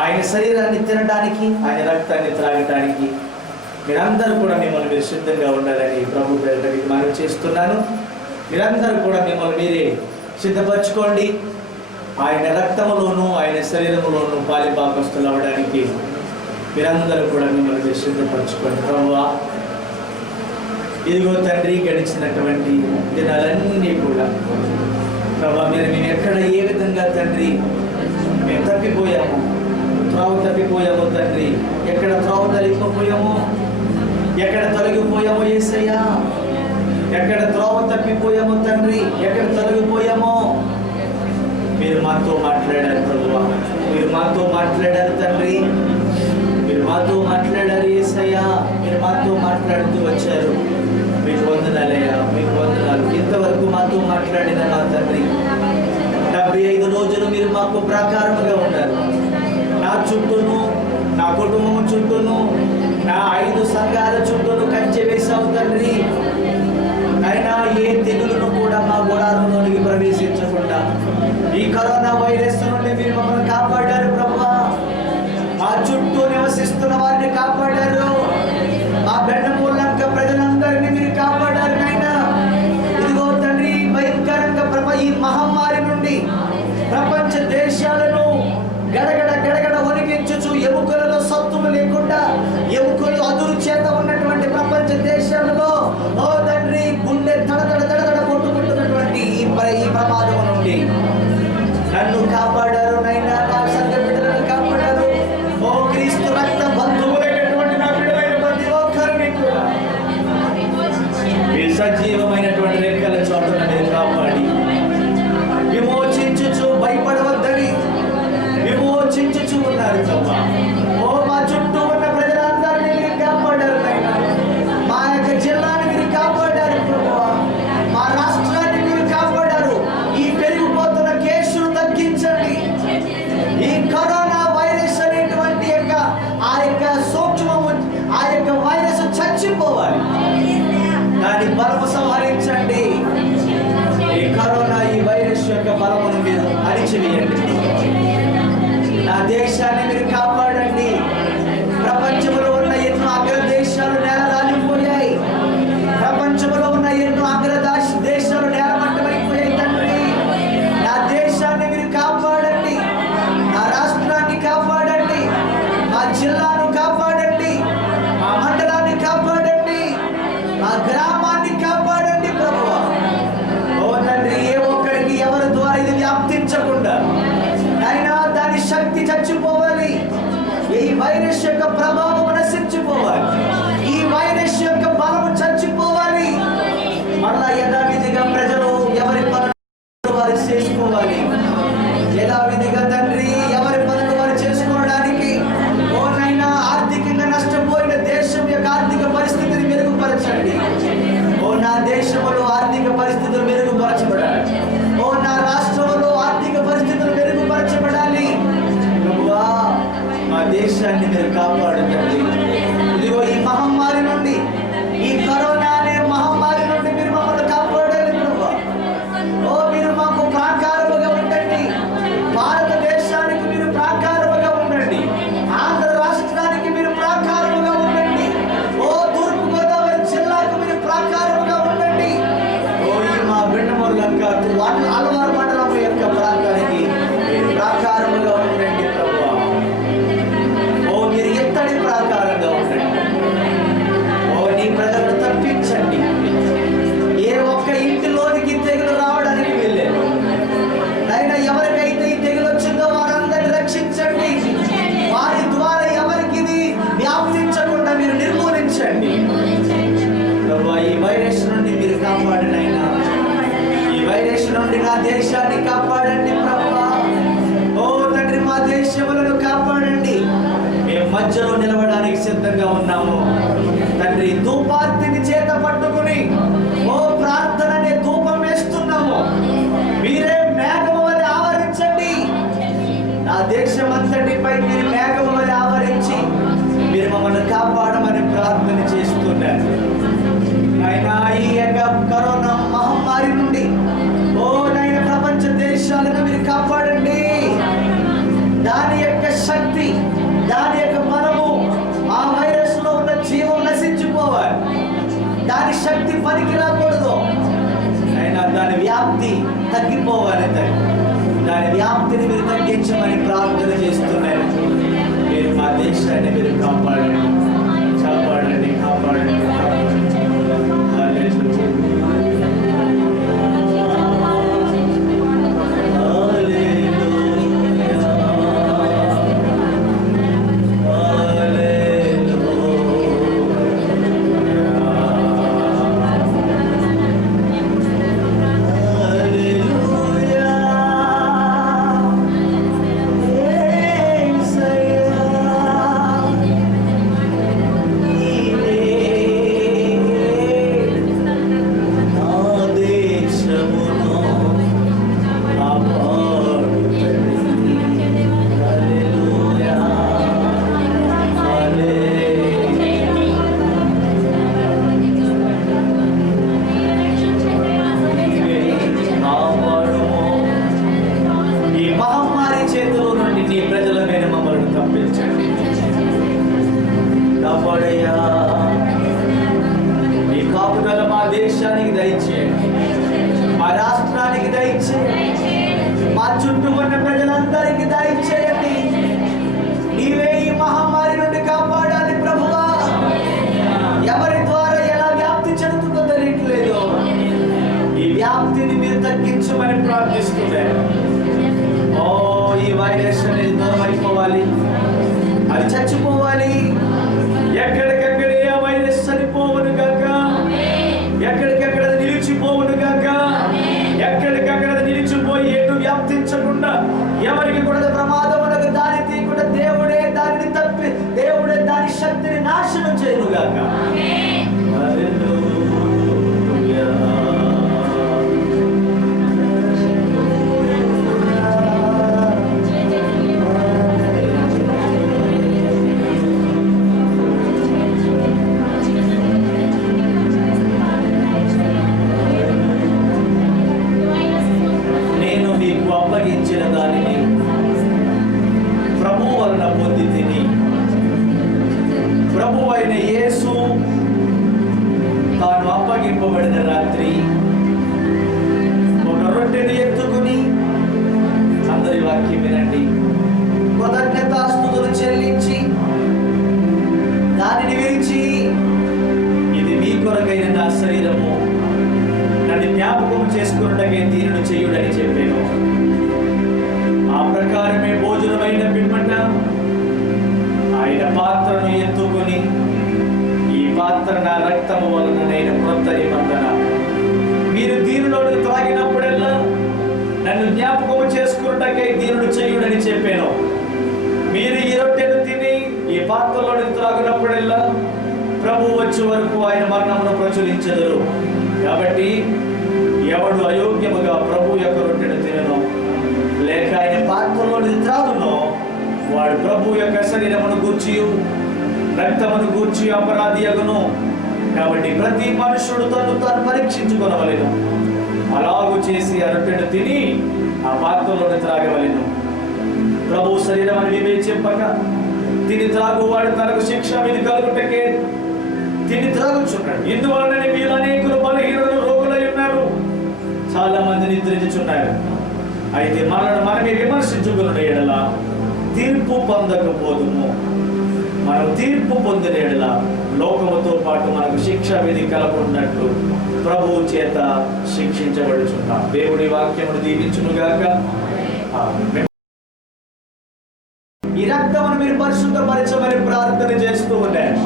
ఆయన శరీరాన్ని తినడానికి, ఆయన రక్తాన్ని త్రాగటానికి మీరందరూ కూడా మిమ్మల్ని మీరు సిద్ధంగా ఉండాలని ప్రభు పేరిట మీకు మనవి చేస్తున్నాను. మీరందరూ కూడా మిమ్మల్ని మీరే సిద్ధపరచుకోండి. ఆయన రక్తములోను ఆయన శరీరములోను పాలిభాగస్తులు అవ్వడానికి మీరందరూ కూడా మిమ్మల్ని మీరు సిద్ధపరచుకోండి. ప్రభువా, ఇదిగో తండ్రి, గడిచినటువంటి దినాలన్నీ కూడా ప్రభా మేము ఎక్కడ ఏ విధంగా తండ్రి మేము తప్పిపోయాము, త్రోవ తప్పిపోయాము తండ్రి, ఎక్కడ త్రోవ తొలగిపోయాము, ఎక్కడ తొలగిపోయామో యేసయ్యా, ఎక్కడ త్రోవ తప్పిపోయాము తండ్రి, ఎక్కడ తొలగిపోయామో మీరు మాతో మాట్లాడారు ప్రభువా, మీరు మాతో మాట్లాడారు తండ్రి, మీరు మాతో మాట్లాడారు యేసయ్యా, మీరు మాతో మాట్లాడుతూ వచ్చారు. మీకు వందనాలయ్యా, మీకు వందనాలు. ఇంతవరకు మాతో మాట్లాడిన మా తండ్రి 75 రోజులు మీరు మాకు ప్రాకారముగా ఉన్నారు. నా చుట్టూను, నా కుటుంబం చుట్టూను, నా 5 సంఘాల చుట్టూను కంచె వేసావు తండ్రి. అయినా ఏ తెగులును కూడా మా గుడారంలోనికి ప్రవేశించకుండా ఈ కరోనా వైరస్ నుండి మీరు మమ్మల్ని కాపాడారు ప్రభువా. మా చుట్టూ నివసిస్తున్న వారిని కాపాడారు. మా బెండమూలంక ప్రజలందరినీ మీరు కాపాడారు నాయనా. ఇదిగో తండ్రి, భయంకరంగా ఈ మహమ్మారి నుండి ప్రపంచ దేశాలను గడగడ గడగడ వణికించుచు ఎముకలలో సత్తువు లేకుండా ఎముకలు అదురు చేత ఉన్నటువంటి ప్రపంచ దేశాలలో ఓ తండ్రి గుండె తడతడ తడతడ కొట్టుకుంటున్నటువంటి ఈ ప్రమాదం నుండి నన్ను కాపాడారు నైనా, నా సంఘ బిడ్డలను కాపాడారు. ఓ క్రీస్తు రక్త బంధువులైనటువంటి నా బిడ్డలైన ప్రతి ఒక్కరిని కూడా మీ సజీవమైనటువంటి రెక్కల చోటున మీరు కాపాడి విమోచించుచు భయపడవద్దని విమోచించుచు ఉన్నారు ప్రభా. ఓ మా చుట్టూ ఉన్న ప్రజలందరినీ మీరు కాపాడారు నైనా. మా యొక్క జిల్లాని మీరు కాపాడారు ప్రభువా. మా రాష్ట్రాన్ని మీరు కాపాడారు. ఈ పెరిగిపోతున్న కేసులు తగ్గించండి. ఈ కరోనా వైరస్ అనేటువంటి ఆ యొక్క సూక్ష్మము, ఆ యొక్క వైరస్ చచ్చిపోవాలి. దాని బలము సంహరించండి. ఈ కరోనా ఈ వైరస్ యొక్క బలమును మీరు అణిచివేయండి. నా దేశాన్ని మీరు కాపాడండి. ప్రపంచంలో ఉన్న ఎన్నో అగ్రదేశాలు నేలరాలిపోయాయి. ప్రపంచంలో ఉన్న ఎన్నో దేశాలు నేలమట్టమైపోయాయి తండ్రి. నా దేశాన్ని మీరు కాపాడండి. నా రాష్ట్రాన్ని కాపాడండి. మా జిల్లాను కాపాడండి. మా మండలాన్ని కాపాడండి. మా గ్రామాన్ని కాపాడండి ప్రభువా. ఓ తండ్రి, ఏ ఒక్కరికి ఎవరి ద్వారా ఇది వ్యాప్తించకుండా అయినా దాని శక్తి చచ్చిపోవాలి. ఈ వైరస్ యొక్క ప్రభావం నశించిపోవాలి. ఈ వైరస్ యొక్క బలము చచ్చిపోవాలి. మళ్ళా యథావిధిగా ప్రజలు ఎవరి పనులు వారు చేసుకోవాలి. యథావిధిగా తండ్రి ఎవరి పనులు వారు చేసుకోవడానికి ఓనైనా ఆర్థికంగా నష్టపోయిన దేశం యొక్క ఆర్థిక పరిస్థితిని మెరుగుపరచండి. ఓ నా దేశంలో ఆర్థిక పరిస్థితులు మెరుగుపరచబడాలి. ఓ నా రాష్ట్రంలో ఆర్థిక పరిస్థితులు మెరుగుపరచబడాలి. ప్రభువా, మా దేశాన్ని మీరు కాపాడండి. ఇదిగో ఈ మహమ్మారి నుండి, ఈ కరోనా అనే మహమ్మారి నుండి మీరు మమ్మల్ని కాపాడాలి ప్రభువా. ఓ మీరు మాకు ప్రాకారముగా ఉండండి. భారతదేశానికి మీరు ప్రాకారముగా ఉండండి. ఆంధ్ర రాష్ట్రానికి మీరు ప్రాకారముగా ఉండండి. ఓ తూర్పు గోదావరి జిల్లాకు మీరు ప్రాకారముగా ఉండండి. ఓ ఈ మా బెండమూలంక అలవారు మండలం యొక్క ప్రాంతానికి మీరు ప్రాకారముగా ఉండండి ప్రభువా. ఓ మీరు ఎత్తడి ప్రాకారంగా ఉండండి. ఓ నీ ప్రజలను తప్పించండి. ఏ ఒక్క ఇంటిలోనికి తెగులు రావడానికి వెళ్ళారు అయినా ఎవరికైతే ఈ తెగులు వచ్చిందో వారందరినీ రక్షించండి. వారి ద్వారా ఎవరికి ఇది వ్యాప్తించకుండా మీరు నిర్మూలించండి ప్రభువా. ఈ వైరస్ నుండి మీరు కాపాడినైనా, ఈ వైరస్ నుండి నా దేశాన్ని కాపాడండి ప్రభువా. ఓ తండ్రి, మా దేశములను కాపాడండి. మేము మధ్యలో నిలవడానికి సిద్ధంగా ఉన్నాము తండ్రి. ధూపార్తిని చేత పట్టుకుని ఓ ప్రార్థన అనే ధూపం వేస్తున్నాము. మీరే మేఘము వలె ఆవరించండి. నా దేశం అంతటిపై మీరు మేఘము వలె ఆవరించి మీరు మమ్మల్ని కాపాడమని ప్రార్థన చేస్తున్నారు. అయినా ఈ యొక్క కరోనా మహమ్మారి నుండి ఓ నైనా ప్రపంచ దేశాలను మీరు కాపాడండి. దాని యొక్క శక్తి, దాని యొక్క బలము, ఆ వైరస్ లో ఉన్న జీవం దాని శక్తి పనికి రాకూడదు, అయినా దాని వ్యాప్తి తగ్గిపోవాలి. దాని వ్యాప్తిని మీరు తగ్గించమని ప్రార్థన చేస్తున్నారు. మీరు మా దేశాన్ని మీరు కాపాడండి, కాపాడండి, కాపాడండి. అది చచ్చిపోవాలి. ఎక్కడికక్కడే ఆ వైరస్ చనిపోవును గాక, ఎక్కడికక్కడ నిలిచిపోవును గాక, ఎక్కడికక్కడ నిలిచిపోయి ఎటు వ్యాప్తించకుండా ఎవరికి కూడా ప్రమాదమునకు దారి తీయకుండా దేవుడే దానిని తప్పి, దేవుడే దాని శక్తిని నాశనం చేయను గాక. అప్పగించిన దానిని ప్రభు వలన పొంది తిని, ప్రభు అయిన యేసు తాను అప్పగింపబడిన రాత్రి ఒక రొట్టెని ఎత్తుకుని, అందరి వాక్యం వినండి, కృతజ్ఞతాస్తుతులు చెల్లించి దానిని విరిచి, ఇది మీ కొరకైన నా శరీరము, నన్ను జ్ఞాపకం చేసుకున్నట్టుగా దీనిని చేయుడని చెప్పాను. ఆ ప్రకారమే భోజనమైన పిమ్మట ఆయన పాత్రను ఎత్తుకుని, ఈ పాత్ర నా రక్తము వలన నేను క్రొత్త నిబంధన, మీరు దీనిలోని త్రాగినప్పుడల్లా నన్ను జ్ఞాపకం చేసుకున్నట్టుగా దీనిని చేయుడని చెప్పాను. మీరు ఈ రొట్టెను తిని ఈ పాత్రలోని త్రాగినప్పుడల్లా ప్రభు వచ్చే వరకు ఆయన మరణమును ప్రచురించెదరు. కాబట్టి ఎవడు అయోగ్యముగా ప్రభు యొక్క రొట్టెను తినను లేక ఆయన పాత్రలోని త్రాగునో వాడు ప్రభు యొక్క శరీరమును గూర్చి రక్తమును గూర్చి అపరాధి అగును. కాబట్టి ప్రతి మనుషుడు తను తాను పరీక్షించుకొనవలెను. అలాగు చేసి ఆ రొట్టెను తిని ఆ పాత్రలోని త్రాగవలెను. ప్రభు శరీరం అని వివేచింపక తిని త్రాగువాడు తనకు శిక్ష విధి కలుగుటకే తిని త్రాగుచున్నాడు. ఇందువలననే వీళ్ళు అనేకులు బలహీనులు రోగులై ఉన్నారు, చాలా మంది నిద్రించుచున్నారు. అయితే మనమే విమర్శించుకున్న ఎడల తీర్పు పొందకపోదుము. మనం తీర్పు పొందిన ఎడల లోకముతో పాటు మనకు శిక్ష విధి కలగకున్నట్లు ప్రభువు చేత శిక్షించబడుచున్నాం. దేవుడి వాక్యమును దీవించునుగాక. ఈ రక్తమును మీరు పరిశుద్ధపరచమని ప్రార్థన చేస్తూ ఉన్నారు.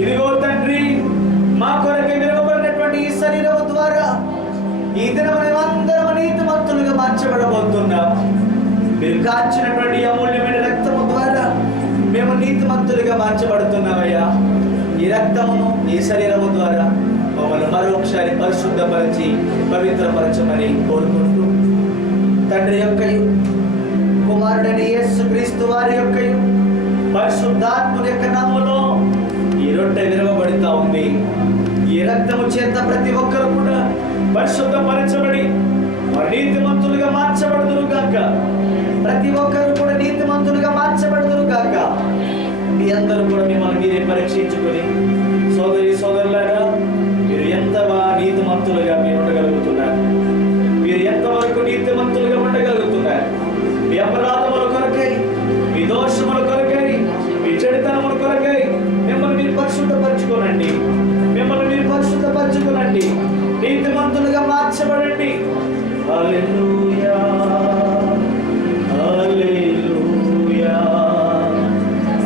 ఇదిగో తండ్రి, మా కొరకు విలువబడినటువంటి ఈ శరీరం ద్వారా ఈ దినం మేమందరం నీతిమంతులుగా మార్చబడబోతున్నాం. మీరు కాచినటువంటి అమూల్యమైన రక్తము ద్వారా మేము నీతిమంతులుగా మార్చబడుతున్నామయ్యా. ఈ రక్తమును ఈ శరీరము ద్వారా మమ్మల్ని మరొకసారి పరిశుద్ధపరిచి పవిత్రపరచమని కోరుకుంటూ, తండ్రి యొక్కయు కుమారుడైన యేసుక్రీస్తు వారి యొక్కయు పరిశుద్ధాత్ముని యొక్క నామములో ఈ రొట్టె విరవబడుతా ఉంది. ఈ రక్తము చేత ప్రతి ఒక్కరు కూడా పరిశుద్ధపరచబడి నీతిమంతులుగా మార్చబడుదురు గాక. ప్రతి ఒక్కరు కూడా నీతిమంతులుగా మార్చబడుదురు గాక. మీ అందరూ కూడా మిమ్మల్ని మీరే పరీక్షించుకొని, సోదరి సోదరులారా, మీరు హల్లెలూయా హల్లెలూయా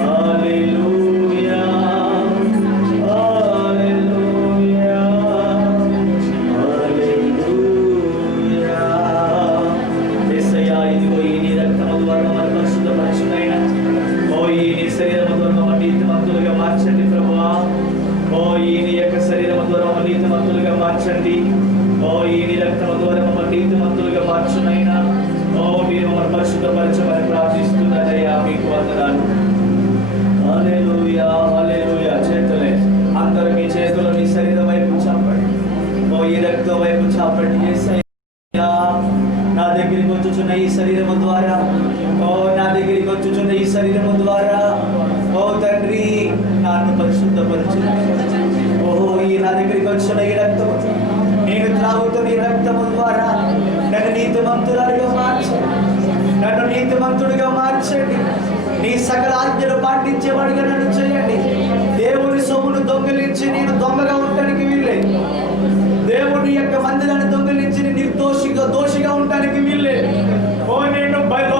హల్లెలూయా హల్లెలూయా హల్లెలూయా. యేసయ్యా, ఇదిగో ఈ నీ రక్తము ద్వారా మరి పరిశుద్ధపరచునైనా ఓ ఈ నీ శరీరము ద్వారా మమ్మల్ని నీతిమంతులుగా మార్చండి ప్రభువా. ఓ ఈ నీ యొక్క శరీరము ద్వారా మమ్మల్ని నీతిమంతులుగా మార్చండి. ఓ ఈ నీ రక్తము ద్వారా మమ్మల్ని నీతిమంతులుగా మార్చునైనా ఓ మీరు మమ్మల్ని పరిశుద్ధపరచమని ప్రార్థిస్తున్నారయ్యా. మీకు వందనాలు. హల్లెలూయా హల్లెలూయా. చేతులే అందరూ మీ చేతులు మీ శరీరం వైపు చాపండి. ఓ ఈ రక్తం వైపు చాపండి. యేసయ్యా, నా దగ్గరికి వచ్చుచున్న ఈ శరీరము ద్వారా ఓ నా దగ్గరికి వచ్చుచున్న ఈ శరీరము ద్వారా ఓ తండ్రి నన్ను పరిశుద్ధపరచు. ఓహో ఈ నా దగ్గరికి వచ్చిన ఈ రక్తము, నేను త్రాగుతున్న ఈ రక్తము ద్వారా నన్ను నీతిమంతురాలుగా మార్చండి. నన్ను నీతిమంతుడిగా మార్చండి. నీ సకల ఆజ్ఞలు పాటించేవాడిగా నన్ను చేయండి. దేవుని సొమ్మును దొంగిలించి నేను దొంగగా ఉండడానికి వీల్లేదు. దేవుని యొక్క మందిరాన్ని దొంగిలించి దోషిగా ఉండడానికి వీల్లేదు. ఓ నేను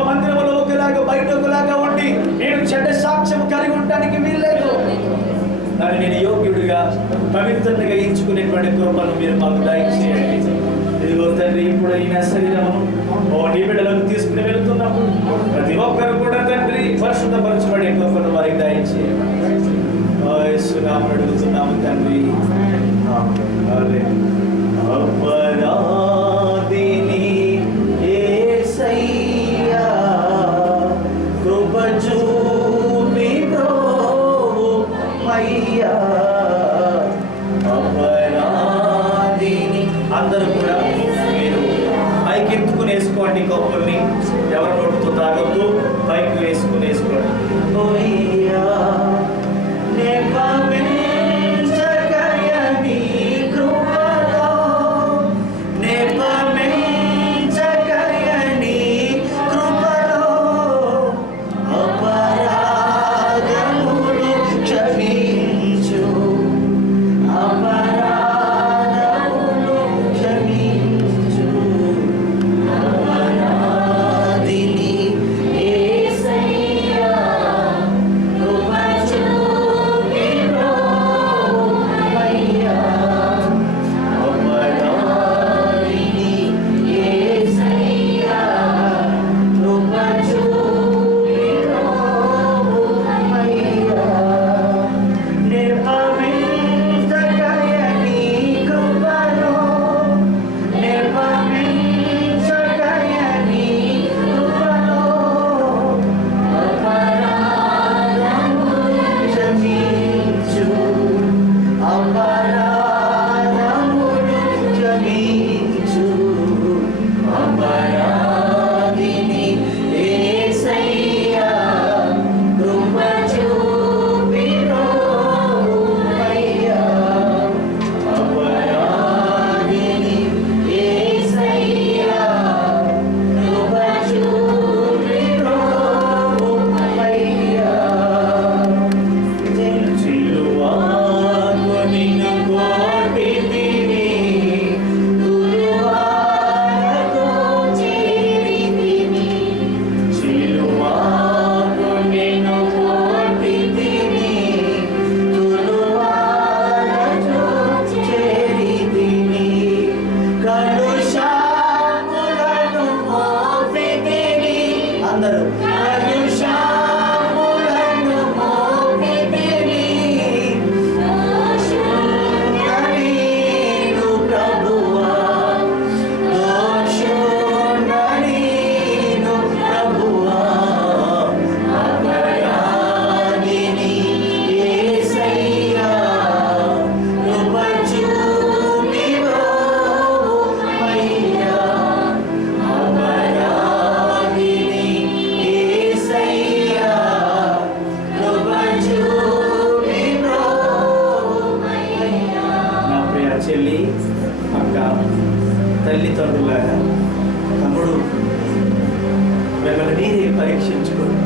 మందిరంలో ఒకలాగా బయట ఒకలాగా ఉండి నేను చెడ్డ సాక్ష్యం కలిగి ఉండడానికి వీల్లేదు. దాన్ని నేను యోగ్యుడిగా పవిత్రంగా ఎంచుకునేటువంటి కృపను మీరు మాకు దయచేయండి. ఇదిగో తండ్రి, ఇప్పుడు ఈ నా శరీరము ఓ నీ బిడ్డలకు తీసుకుని వెళ్తున్నప్పుడు ప్రతి ఒక్కరు కూడా తండ్రి పరిశుద్ధపరచబడే కృపను వారికి దయచేయండి. యేసునామమున అడుగుతున్నాము తండ్రి. అపరాధిని యేసయ్యా, కృప చూపి బ్రోవుమయ్యా. అపరాధిని అందరూ కూడా మీరు పైకి ఎత్తుకుని వేసుకోండి. కప్పుల్ని ఎవరి నోటుతో తాగొద్దు, పైకి వేసుకోండి. ఓయ్యా తల్లిదండ్రులారా, తమ్ముడు, మిమ్మల్ని మీరే పరీక్షించుకోండి.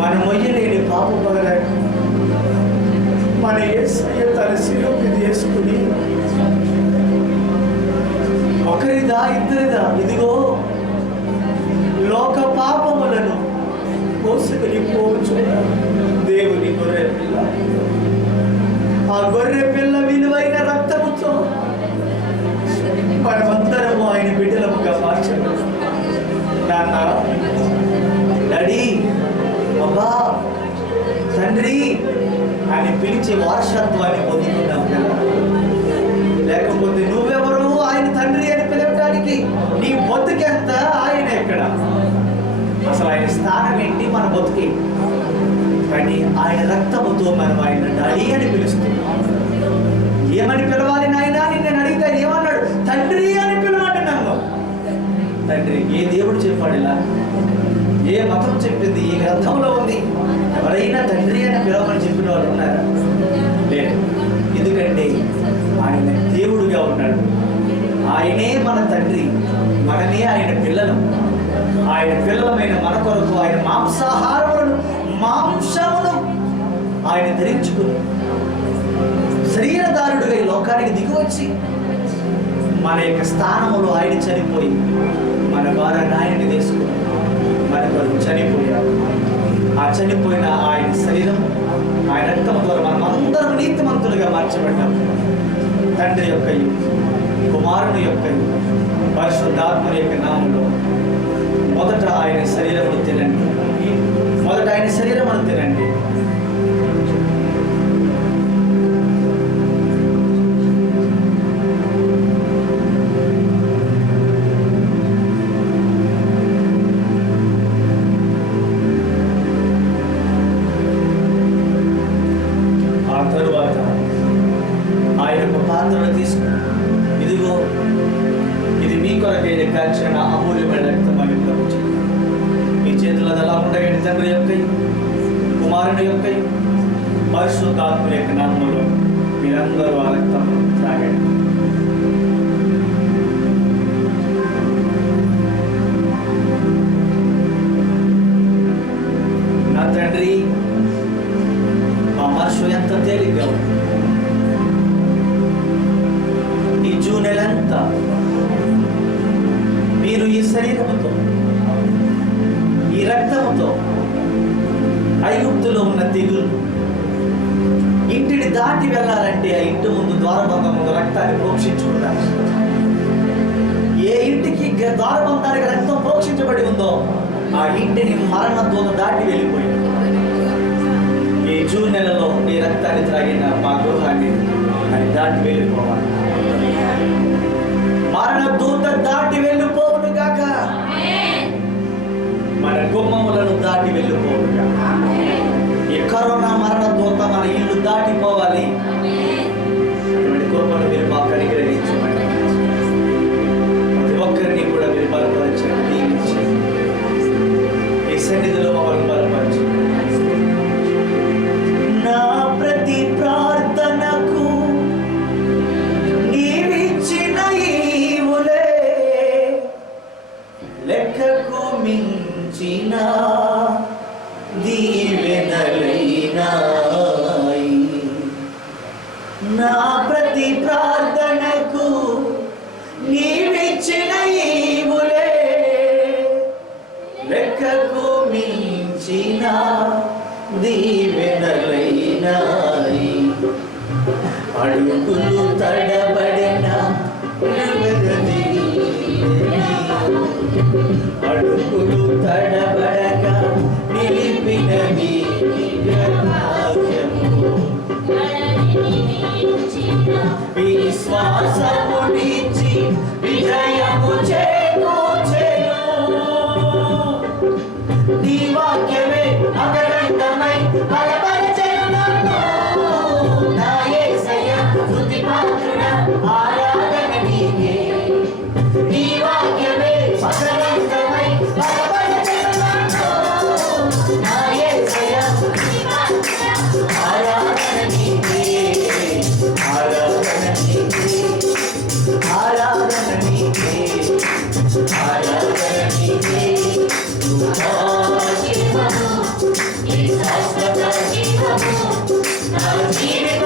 మన మొయ్యలేని పాప పగలాడు మన యేసయ్య తన శిలువ మీద వేసుకుని ఒకరి ఇద్దరిదా? ఇదిగో లోక పాపములను మోసుకొని పోవచ్చు దేవుని గొర్రె పిల్ల. ఆ గొర్రె పిల్ల విలువైన రక్తముతో మనమందరము ఆయన బిడ్డలముగా మార్చబడి నాన్న, డాడీ, అబ్బా, తండ్రి అని పిలిచే వారసత్వాన్ని పొందుకున్నాం కదా. లేకపోతే నువ్వెవరు ఆయన తండ్రి అని పిలవటానికి? నీ బతుకెంత, ఆయన ఎక్కడ? అసలు ఆయన స్థానం ఏంటి మన బతుకి? కానీ ఆయన రక్తముతో మనం ఆయన డాడీ అని పిలుస్తున్నాం. ఏమని పిలవాలి నాయన అని నేను అడిగితే ఏమన్నాడు? తండ్రి అని పిలవమంటున్నాను. తండ్రి ఏ దేవుడు చెప్పాడు ఇలా? ఏ మతం చెప్పింది? ఏ గ్రంథంలో ఉంది? ఎవరైనా తండ్రి అని పిలవమని చెప్పిన వాళ్ళు ఉన్నారా? లేదు. ఎందుకంటే ఆయన దేవుడుగా ఉన్నాడు. ఆయనే మన తండ్రి, మనమే ఆయన పిల్లలు. ఆయన పిల్లలమైన మన కొరకు ఆయన మాంసమును ఆయన ధరించుకుని శరీరదారుడుగా ఈ లోకానికి దిగివచ్చి మన యొక్క స్థానములో ఆయన చనిపోయి మన ద్వారా ఆయన్ని వేసుకుని మన కొరకు చనిపోయాడు. ఆ చనిపోయిన ఆయన శరీరం, ఆయన రక్తం ద్వారా మనం అందరం నీతిమంతులుగా మార్చబడ్డాం. తండ్రి యొక్క కుమారుని యొక్క పరిశుద్ధాత్మ యొక్క నామంలో మొదట ఆయన శరీరమును తినండి. మొదట ఆయన శరీరమును తినండి. ఆ తరువాత ఆయన ఒక పాత్రను తీసుకుని, ఇదిగో ఇది మీ కొరకైన కాల్చిన అమూల్యమైన రక్తం అని ప్రభుత్వం. మీ చేతుల్లో అలా ఉండగండి. తండ్రి యొక్క కుమారుని యొక్క పరిశుద్ధాత్మ యొక్క నామములో మీరందరూ ఆ రక్తం తాగండి. నా తండ్రి, మా మనసు ఎంత తేలిగ్గా ఉంది. ఈ జూన్ నెలంతా మీరు ఈ శరీరముతో, ఈ రక్తముతో ఐగుప్తులో ఉన్న తెగులు ఇంటిని దాటి వెళ్ళాలంటే ఆ ఇంటి ముందు ద్వారబంధం ముందు రక్తాన్ని ప్రోక్షించుకున్నారు. ఏ ఇంటికి ద్వారబంధానికి రక్తం ప్రోక్షించబడి ఉందో ఆ ఇంటిని మరణ దూత దాటి వెళ్ళిపోయింది. ఈ జూన్ నెలలో నీ రక్తాన్ని త్రాగిన మా గృహాన్ని అది దాటి వెళ్ళిపోవాలి. మరణ దూత దాటి వెళ్ళిపోవును గాక. మన గుమ్మములను దాటి వెళ్ళిపోవును గాక. ఈ కరోనా మరణ దూత మన ఇల్లు దాటిపోవాలి. అటువంటి కృపను మీరు మాకు అనుగ్రహించమని, ప్రతి ఒక్కరిని కూడా మీరు బలపరచండి, దీవించండి. ఈ సన్నిధిలో మమ్మల్ని బలపరచండి. నా ప్రతి ప్రార్థనకు నీవిచ్చిన ఈవులే లెక్కకు మించిన దీవెనలైనాయి. నా ప్రతి ప్రార్థనకు నీవిచ్చిన ఈవులే లెక్కకు మించిన దీవెనలైనాయి. అడుగులు తడబడిన అడుగులు తడబడక నిలిపిన విశ్వాసముడిచి విజయము చేకూర్చెను. నీ వాక్యమే అగరంతమై బలపరచెను నన్ను. నా యేసయ్య స్తుతి పాత్రుడ ఆరాధన నీకే. నీ వాక్యమే అగరంతమై బలపరచెను నన్ను. నా యేసయ్య స్తుతి పాత్రుడ ఆరాధన నీకే. ఆరాధన నీకే. ఆరాధన నీకే. ఆరాధన నీకే. జీవిత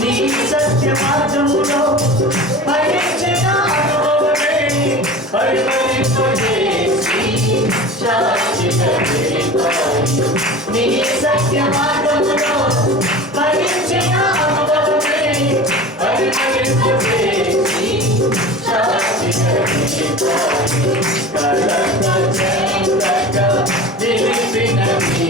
నీ సత్య మార్గములో పయనించిన అనుభవమే పరిమళింపజేసి శాశ్వత దీపాన్ని. నీ సత్య మార్గములో పయనించిన అనుభవమే పరిమళింపజేసి శాశ్వత దీపాన్ని. కలక చందక నిలిపిన నీ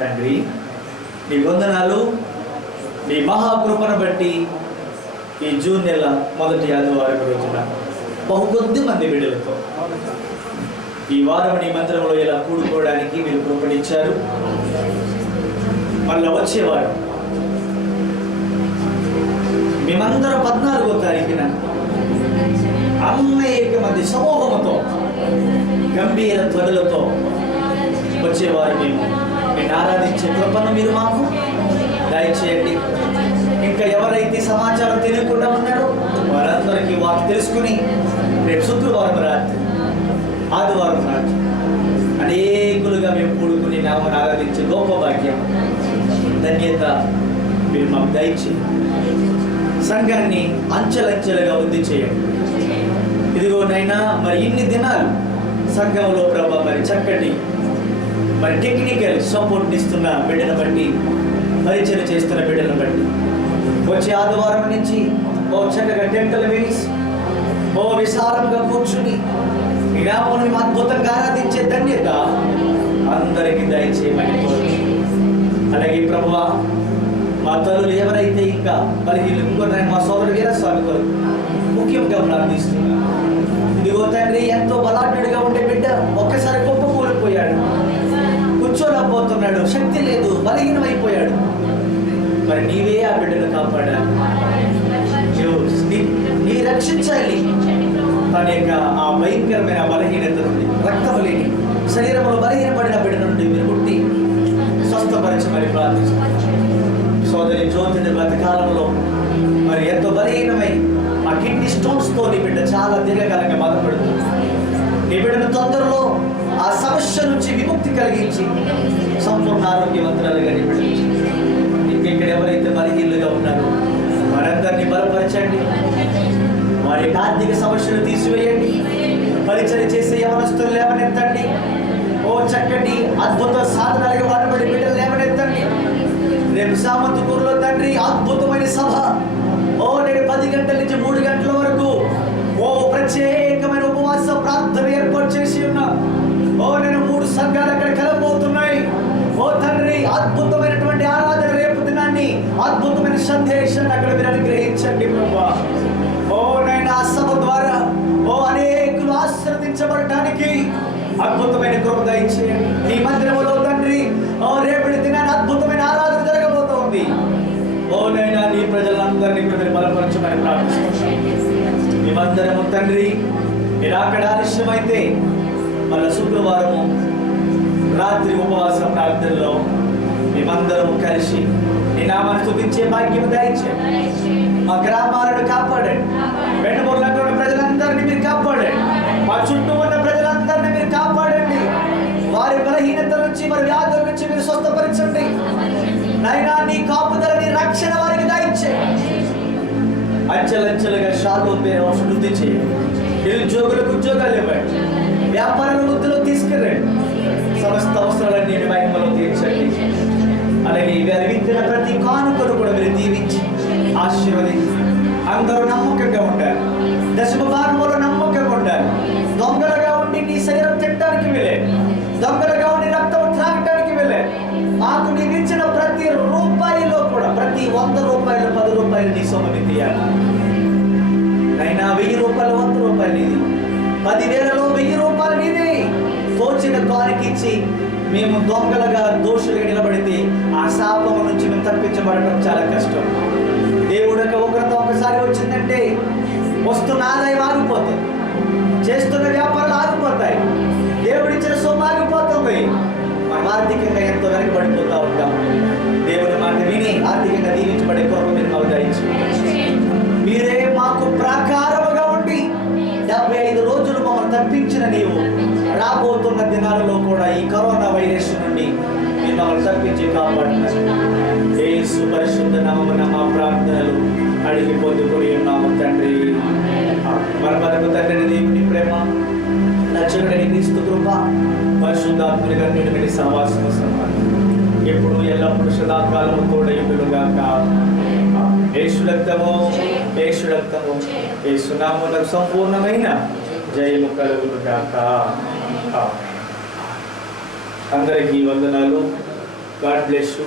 తండ్రి, నీ వందనాలు. నీ మహాకృపను బట్టి ఈ జూన్ నెల మొదటి ఆదివారం రోజున బహుకొద్ది మంది బిడ్డలతో ఈ వారం నీ మందిరంలో ఇలా కూడుకోవడానికి మీరు కృపణించారు. మళ్ళీ వచ్చేవారు మేమందరం 14వ తారీఖున అనేక మంది సమూహంతో గంభీర ధ్వనులతో వచ్చేవారు. మేము నేను ఆరాధించే కృపను మీరు మాకు దయచేయండి. ఇంకా ఎవరైతే సమాచారం తెలియకుండా ఉన్నారో వారందరికీ వారు తెలుసుకుని రేపు శుక్రవారం రాత్రి ఆదివారం రాత్రి అనేకులుగా మేము కూడుకుని నామను ఆరాధించే గొప్ప భాగ్యం ధన్యత మీరు మాకు దయచేయండి. సంఘాన్ని అంచెలంచెలుగా వృద్ధి చేయండి. ఇదిగోనైనా మరి ఇన్ని దినాలు సంఘంలో ప్రభా మరి చక్కటి మరి టెక్నికల్ సపోర్ట్ ఇస్తున్న బిడ్డను బట్టి, పరిచయం చేస్తున్న బిడ్డను బట్టి వచ్చే ఆదివారం నుంచి చక్కగా టెంటలు వేసి విశాలంగా కూర్చుని ఈ నామమును అద్భుతంగా ఆరాధించే ధన్యత అందరికీ దయచేయమని కోరుచు. అలాగే ప్రభువా మా తల్లులు ఎవరైతే ఇంకా బలహీనలు ఇంకొన్న మా సోదరుడు వీరస్వామి కొరకు ముఖ్యంగా ప్రార్థిస్తున్నా. ఇదిగో తండ్రి, ఎంతో బలాఢ్యుడిగా ఉండే బిడ్డ ఒక్కసారి గొప్ప కూలిపోయాడు, కూర్చోలేకపోతున్నాడు, శక్తి లేదు, బలహీనమైపోయాడు. మరి నీవే ఆ బిడ్డను కాపాడాలి, నీ రక్షించాలి. తన యొక్క ఆ భయంకరమైన బలహీనత నుండి, రక్తము లేని శరీరంలో బలహీనపడిన బిడ్డ నుండి మీరు పుట్టి స్వస్థపరచమని ప్రార్థిస్తున్నాను. సోదరి జ్యోతిని బ్రతకాలంలో మరి ఎంతో బలహీనమై ఆ కిడ్నీ స్టోన్స్తో నీ బిడ్డ చాలా దీర్ఘకాలంగా బాధపడుతుంది. నీ బిడ్డను తొందరలో ఆ సమస్య నుంచి విముక్తి కలిగించి సంపూర్ణ ఆరోగ్యవంతురాలుగా నీ బిడ్డ ఇక్కడ ఎవరైతే బలహీనులుగా ఉన్నారో వారందరినీ బలపరచండి. వారి ఆర్థిక సమస్యలు తీసివేయండి. పరిచయం చేసే యవనస్తులు లేవనెత్తండి. చక్కటి అద్భుత సాధనాలుగా వాడబడి బిడ్డలు లేవనెత్తండి. రేపు సామంతపూర్లో తండ్రి అద్భుతమైన సభ నేను 10 గంటల నుంచి 3 గంటల వరకు ప్రత్యేకమైన ఉపవాస ప్రార్థన ఏర్పాటు చేసి ఉన్నా. నేను 3 సంఘాలు అక్కడ కలబోతున్నాయి. తండ్రి, అద్భుతమైనటువంటి ఆరాధన రేపు దినాన్ని, అద్భుతమైన సందేశాన్ని అక్కడ మీరు అనుగ్రహించండి ప్రభువా. నైనా ఆ సభ ద్వారా అనేకులు ఆశీర్వదించబడటానికి అద్భుతమైన కృప దయచేయండి. నీ మందిరములో తండ్రి రేపటి దినాన్ని అద్భుతమైన ఆరాధన జరగబోతోంది. నైనా నీ ప్రజలందరినీ మీరు బలపరచమని ప్రార్థిస్తున్నాం. మేమందరము తండ్రి మీరు అక్కడ ఆలస్యమైతే మళ్ళీ శుక్రవారము రాత్రి ఉపవాస ప్రార్థనలో మేమందరము కలిసి నీ నామాన్ని చూపించే భాగ్యం దయచేయండి. మా గ్రామాలను కాపాడండి. వెంటబోర్లంలో ఉన్న ప్రజలందరినీ మీరు కాపాడండి. మా చుట్టూ ఉన్న ప్రజలందరినీ మీరు కాపాడండి. వారి బలహీనత నుంచి, వారి వ్యాధుల నుంచి మీరు స్వస్థపరచండి. నైనా నీ కాపుదల, నీ రక్షణ వారికి దయచేయండి. అంచెలంచెలుగా శాలోపేర వృద్ధి చేయండి. నిరుద్యోగులకు ఉద్యోగాలు ఇవ్వండి. వ్యాపారాల వృద్ధిలో తీసుకెళ్ళండి. సమస్త అవసరాలన్నీ మహిమలో తీర్చండి. అలాగే వారి విద్యల ప్రతి కానుకను కూడా మీరు దీవించి ఆశీర్వదించి అందరూ నమ్మకంగా ఉండాలి. దశమ భాగంలో నమ్మకంగా ఉండాలి. దొంగలుగా ఉండి నీ శరీరం తినడానికి వెళ్ళే, దొంగలుగా ఉండి రక్తం త్రాగటానికి వెళ్ళే, మాకు నీవు ఇచ్చిన ప్రతి రూపాయిలో కూడా ప్రతి 100 రూపాయలు 10 రూపాయలు నీ సొమ్ము తీయాలి. అయినా 1000 రూపాయలు 100 రూపాయలు నీది, 10,000లో 1000 రూపాయలు నీది. తోచిన కానికిచ్చి మేము దొంగలుగా దోషులుగా నిలబడితే ఆ శాపము నుంచి మేము తప్పించబడటం చాలా కష్టం. దేవుడు ఉగ్రత ఒకసారి వచ్చిందంటే వస్తున్న ఆదాయం ఆగిపోతుంది, చేస్తున్న వ్యాపారాలు ఆగిపోతాయి, దేవుడిచ్చిన సొమ్ము ఆగిపోతుంది. మనం ఆర్థికంగా ఎంతో వెనకబడిపోతూ ఉంటాం. దేవుని మాట విని ఆర్థికంగా దీవించబడే కొరకు మీరు మాకు దయచేయండి. మీరే మాకు ప్రాకారముగా ఉండి 75 రోజులు మమ్మల్ని తప్పించిన నీవు రాబోతున్న దినాలలో కూడా ఈ కరోనా వైరస్ నుండి మీరు మమ్మల్ని తప్పించి కాపాడుతున్నారు. యేసు పరిశుద్ధ నామమున మా ప్రార్థనలు అడిగి పొందుకొని ఉన్నాము తండ్రి. మరొక తండ్రి దేవుని ప్రేమ, రక్షకుడైన క్రీస్తు కృప, పరిశుద్ధాత్మని గణ్యుడి సహవాసము సమానం ఎప్పుడు ఎల్లప్పుడు సదాకాలము తోడయుడుగాక. యేసు రక్తము, యేసు రక్తము, యేసు నామమునకు సంపూర్ణమైన జయము కలుగునుగాక. అందరికీ వందనాలు. God bless you.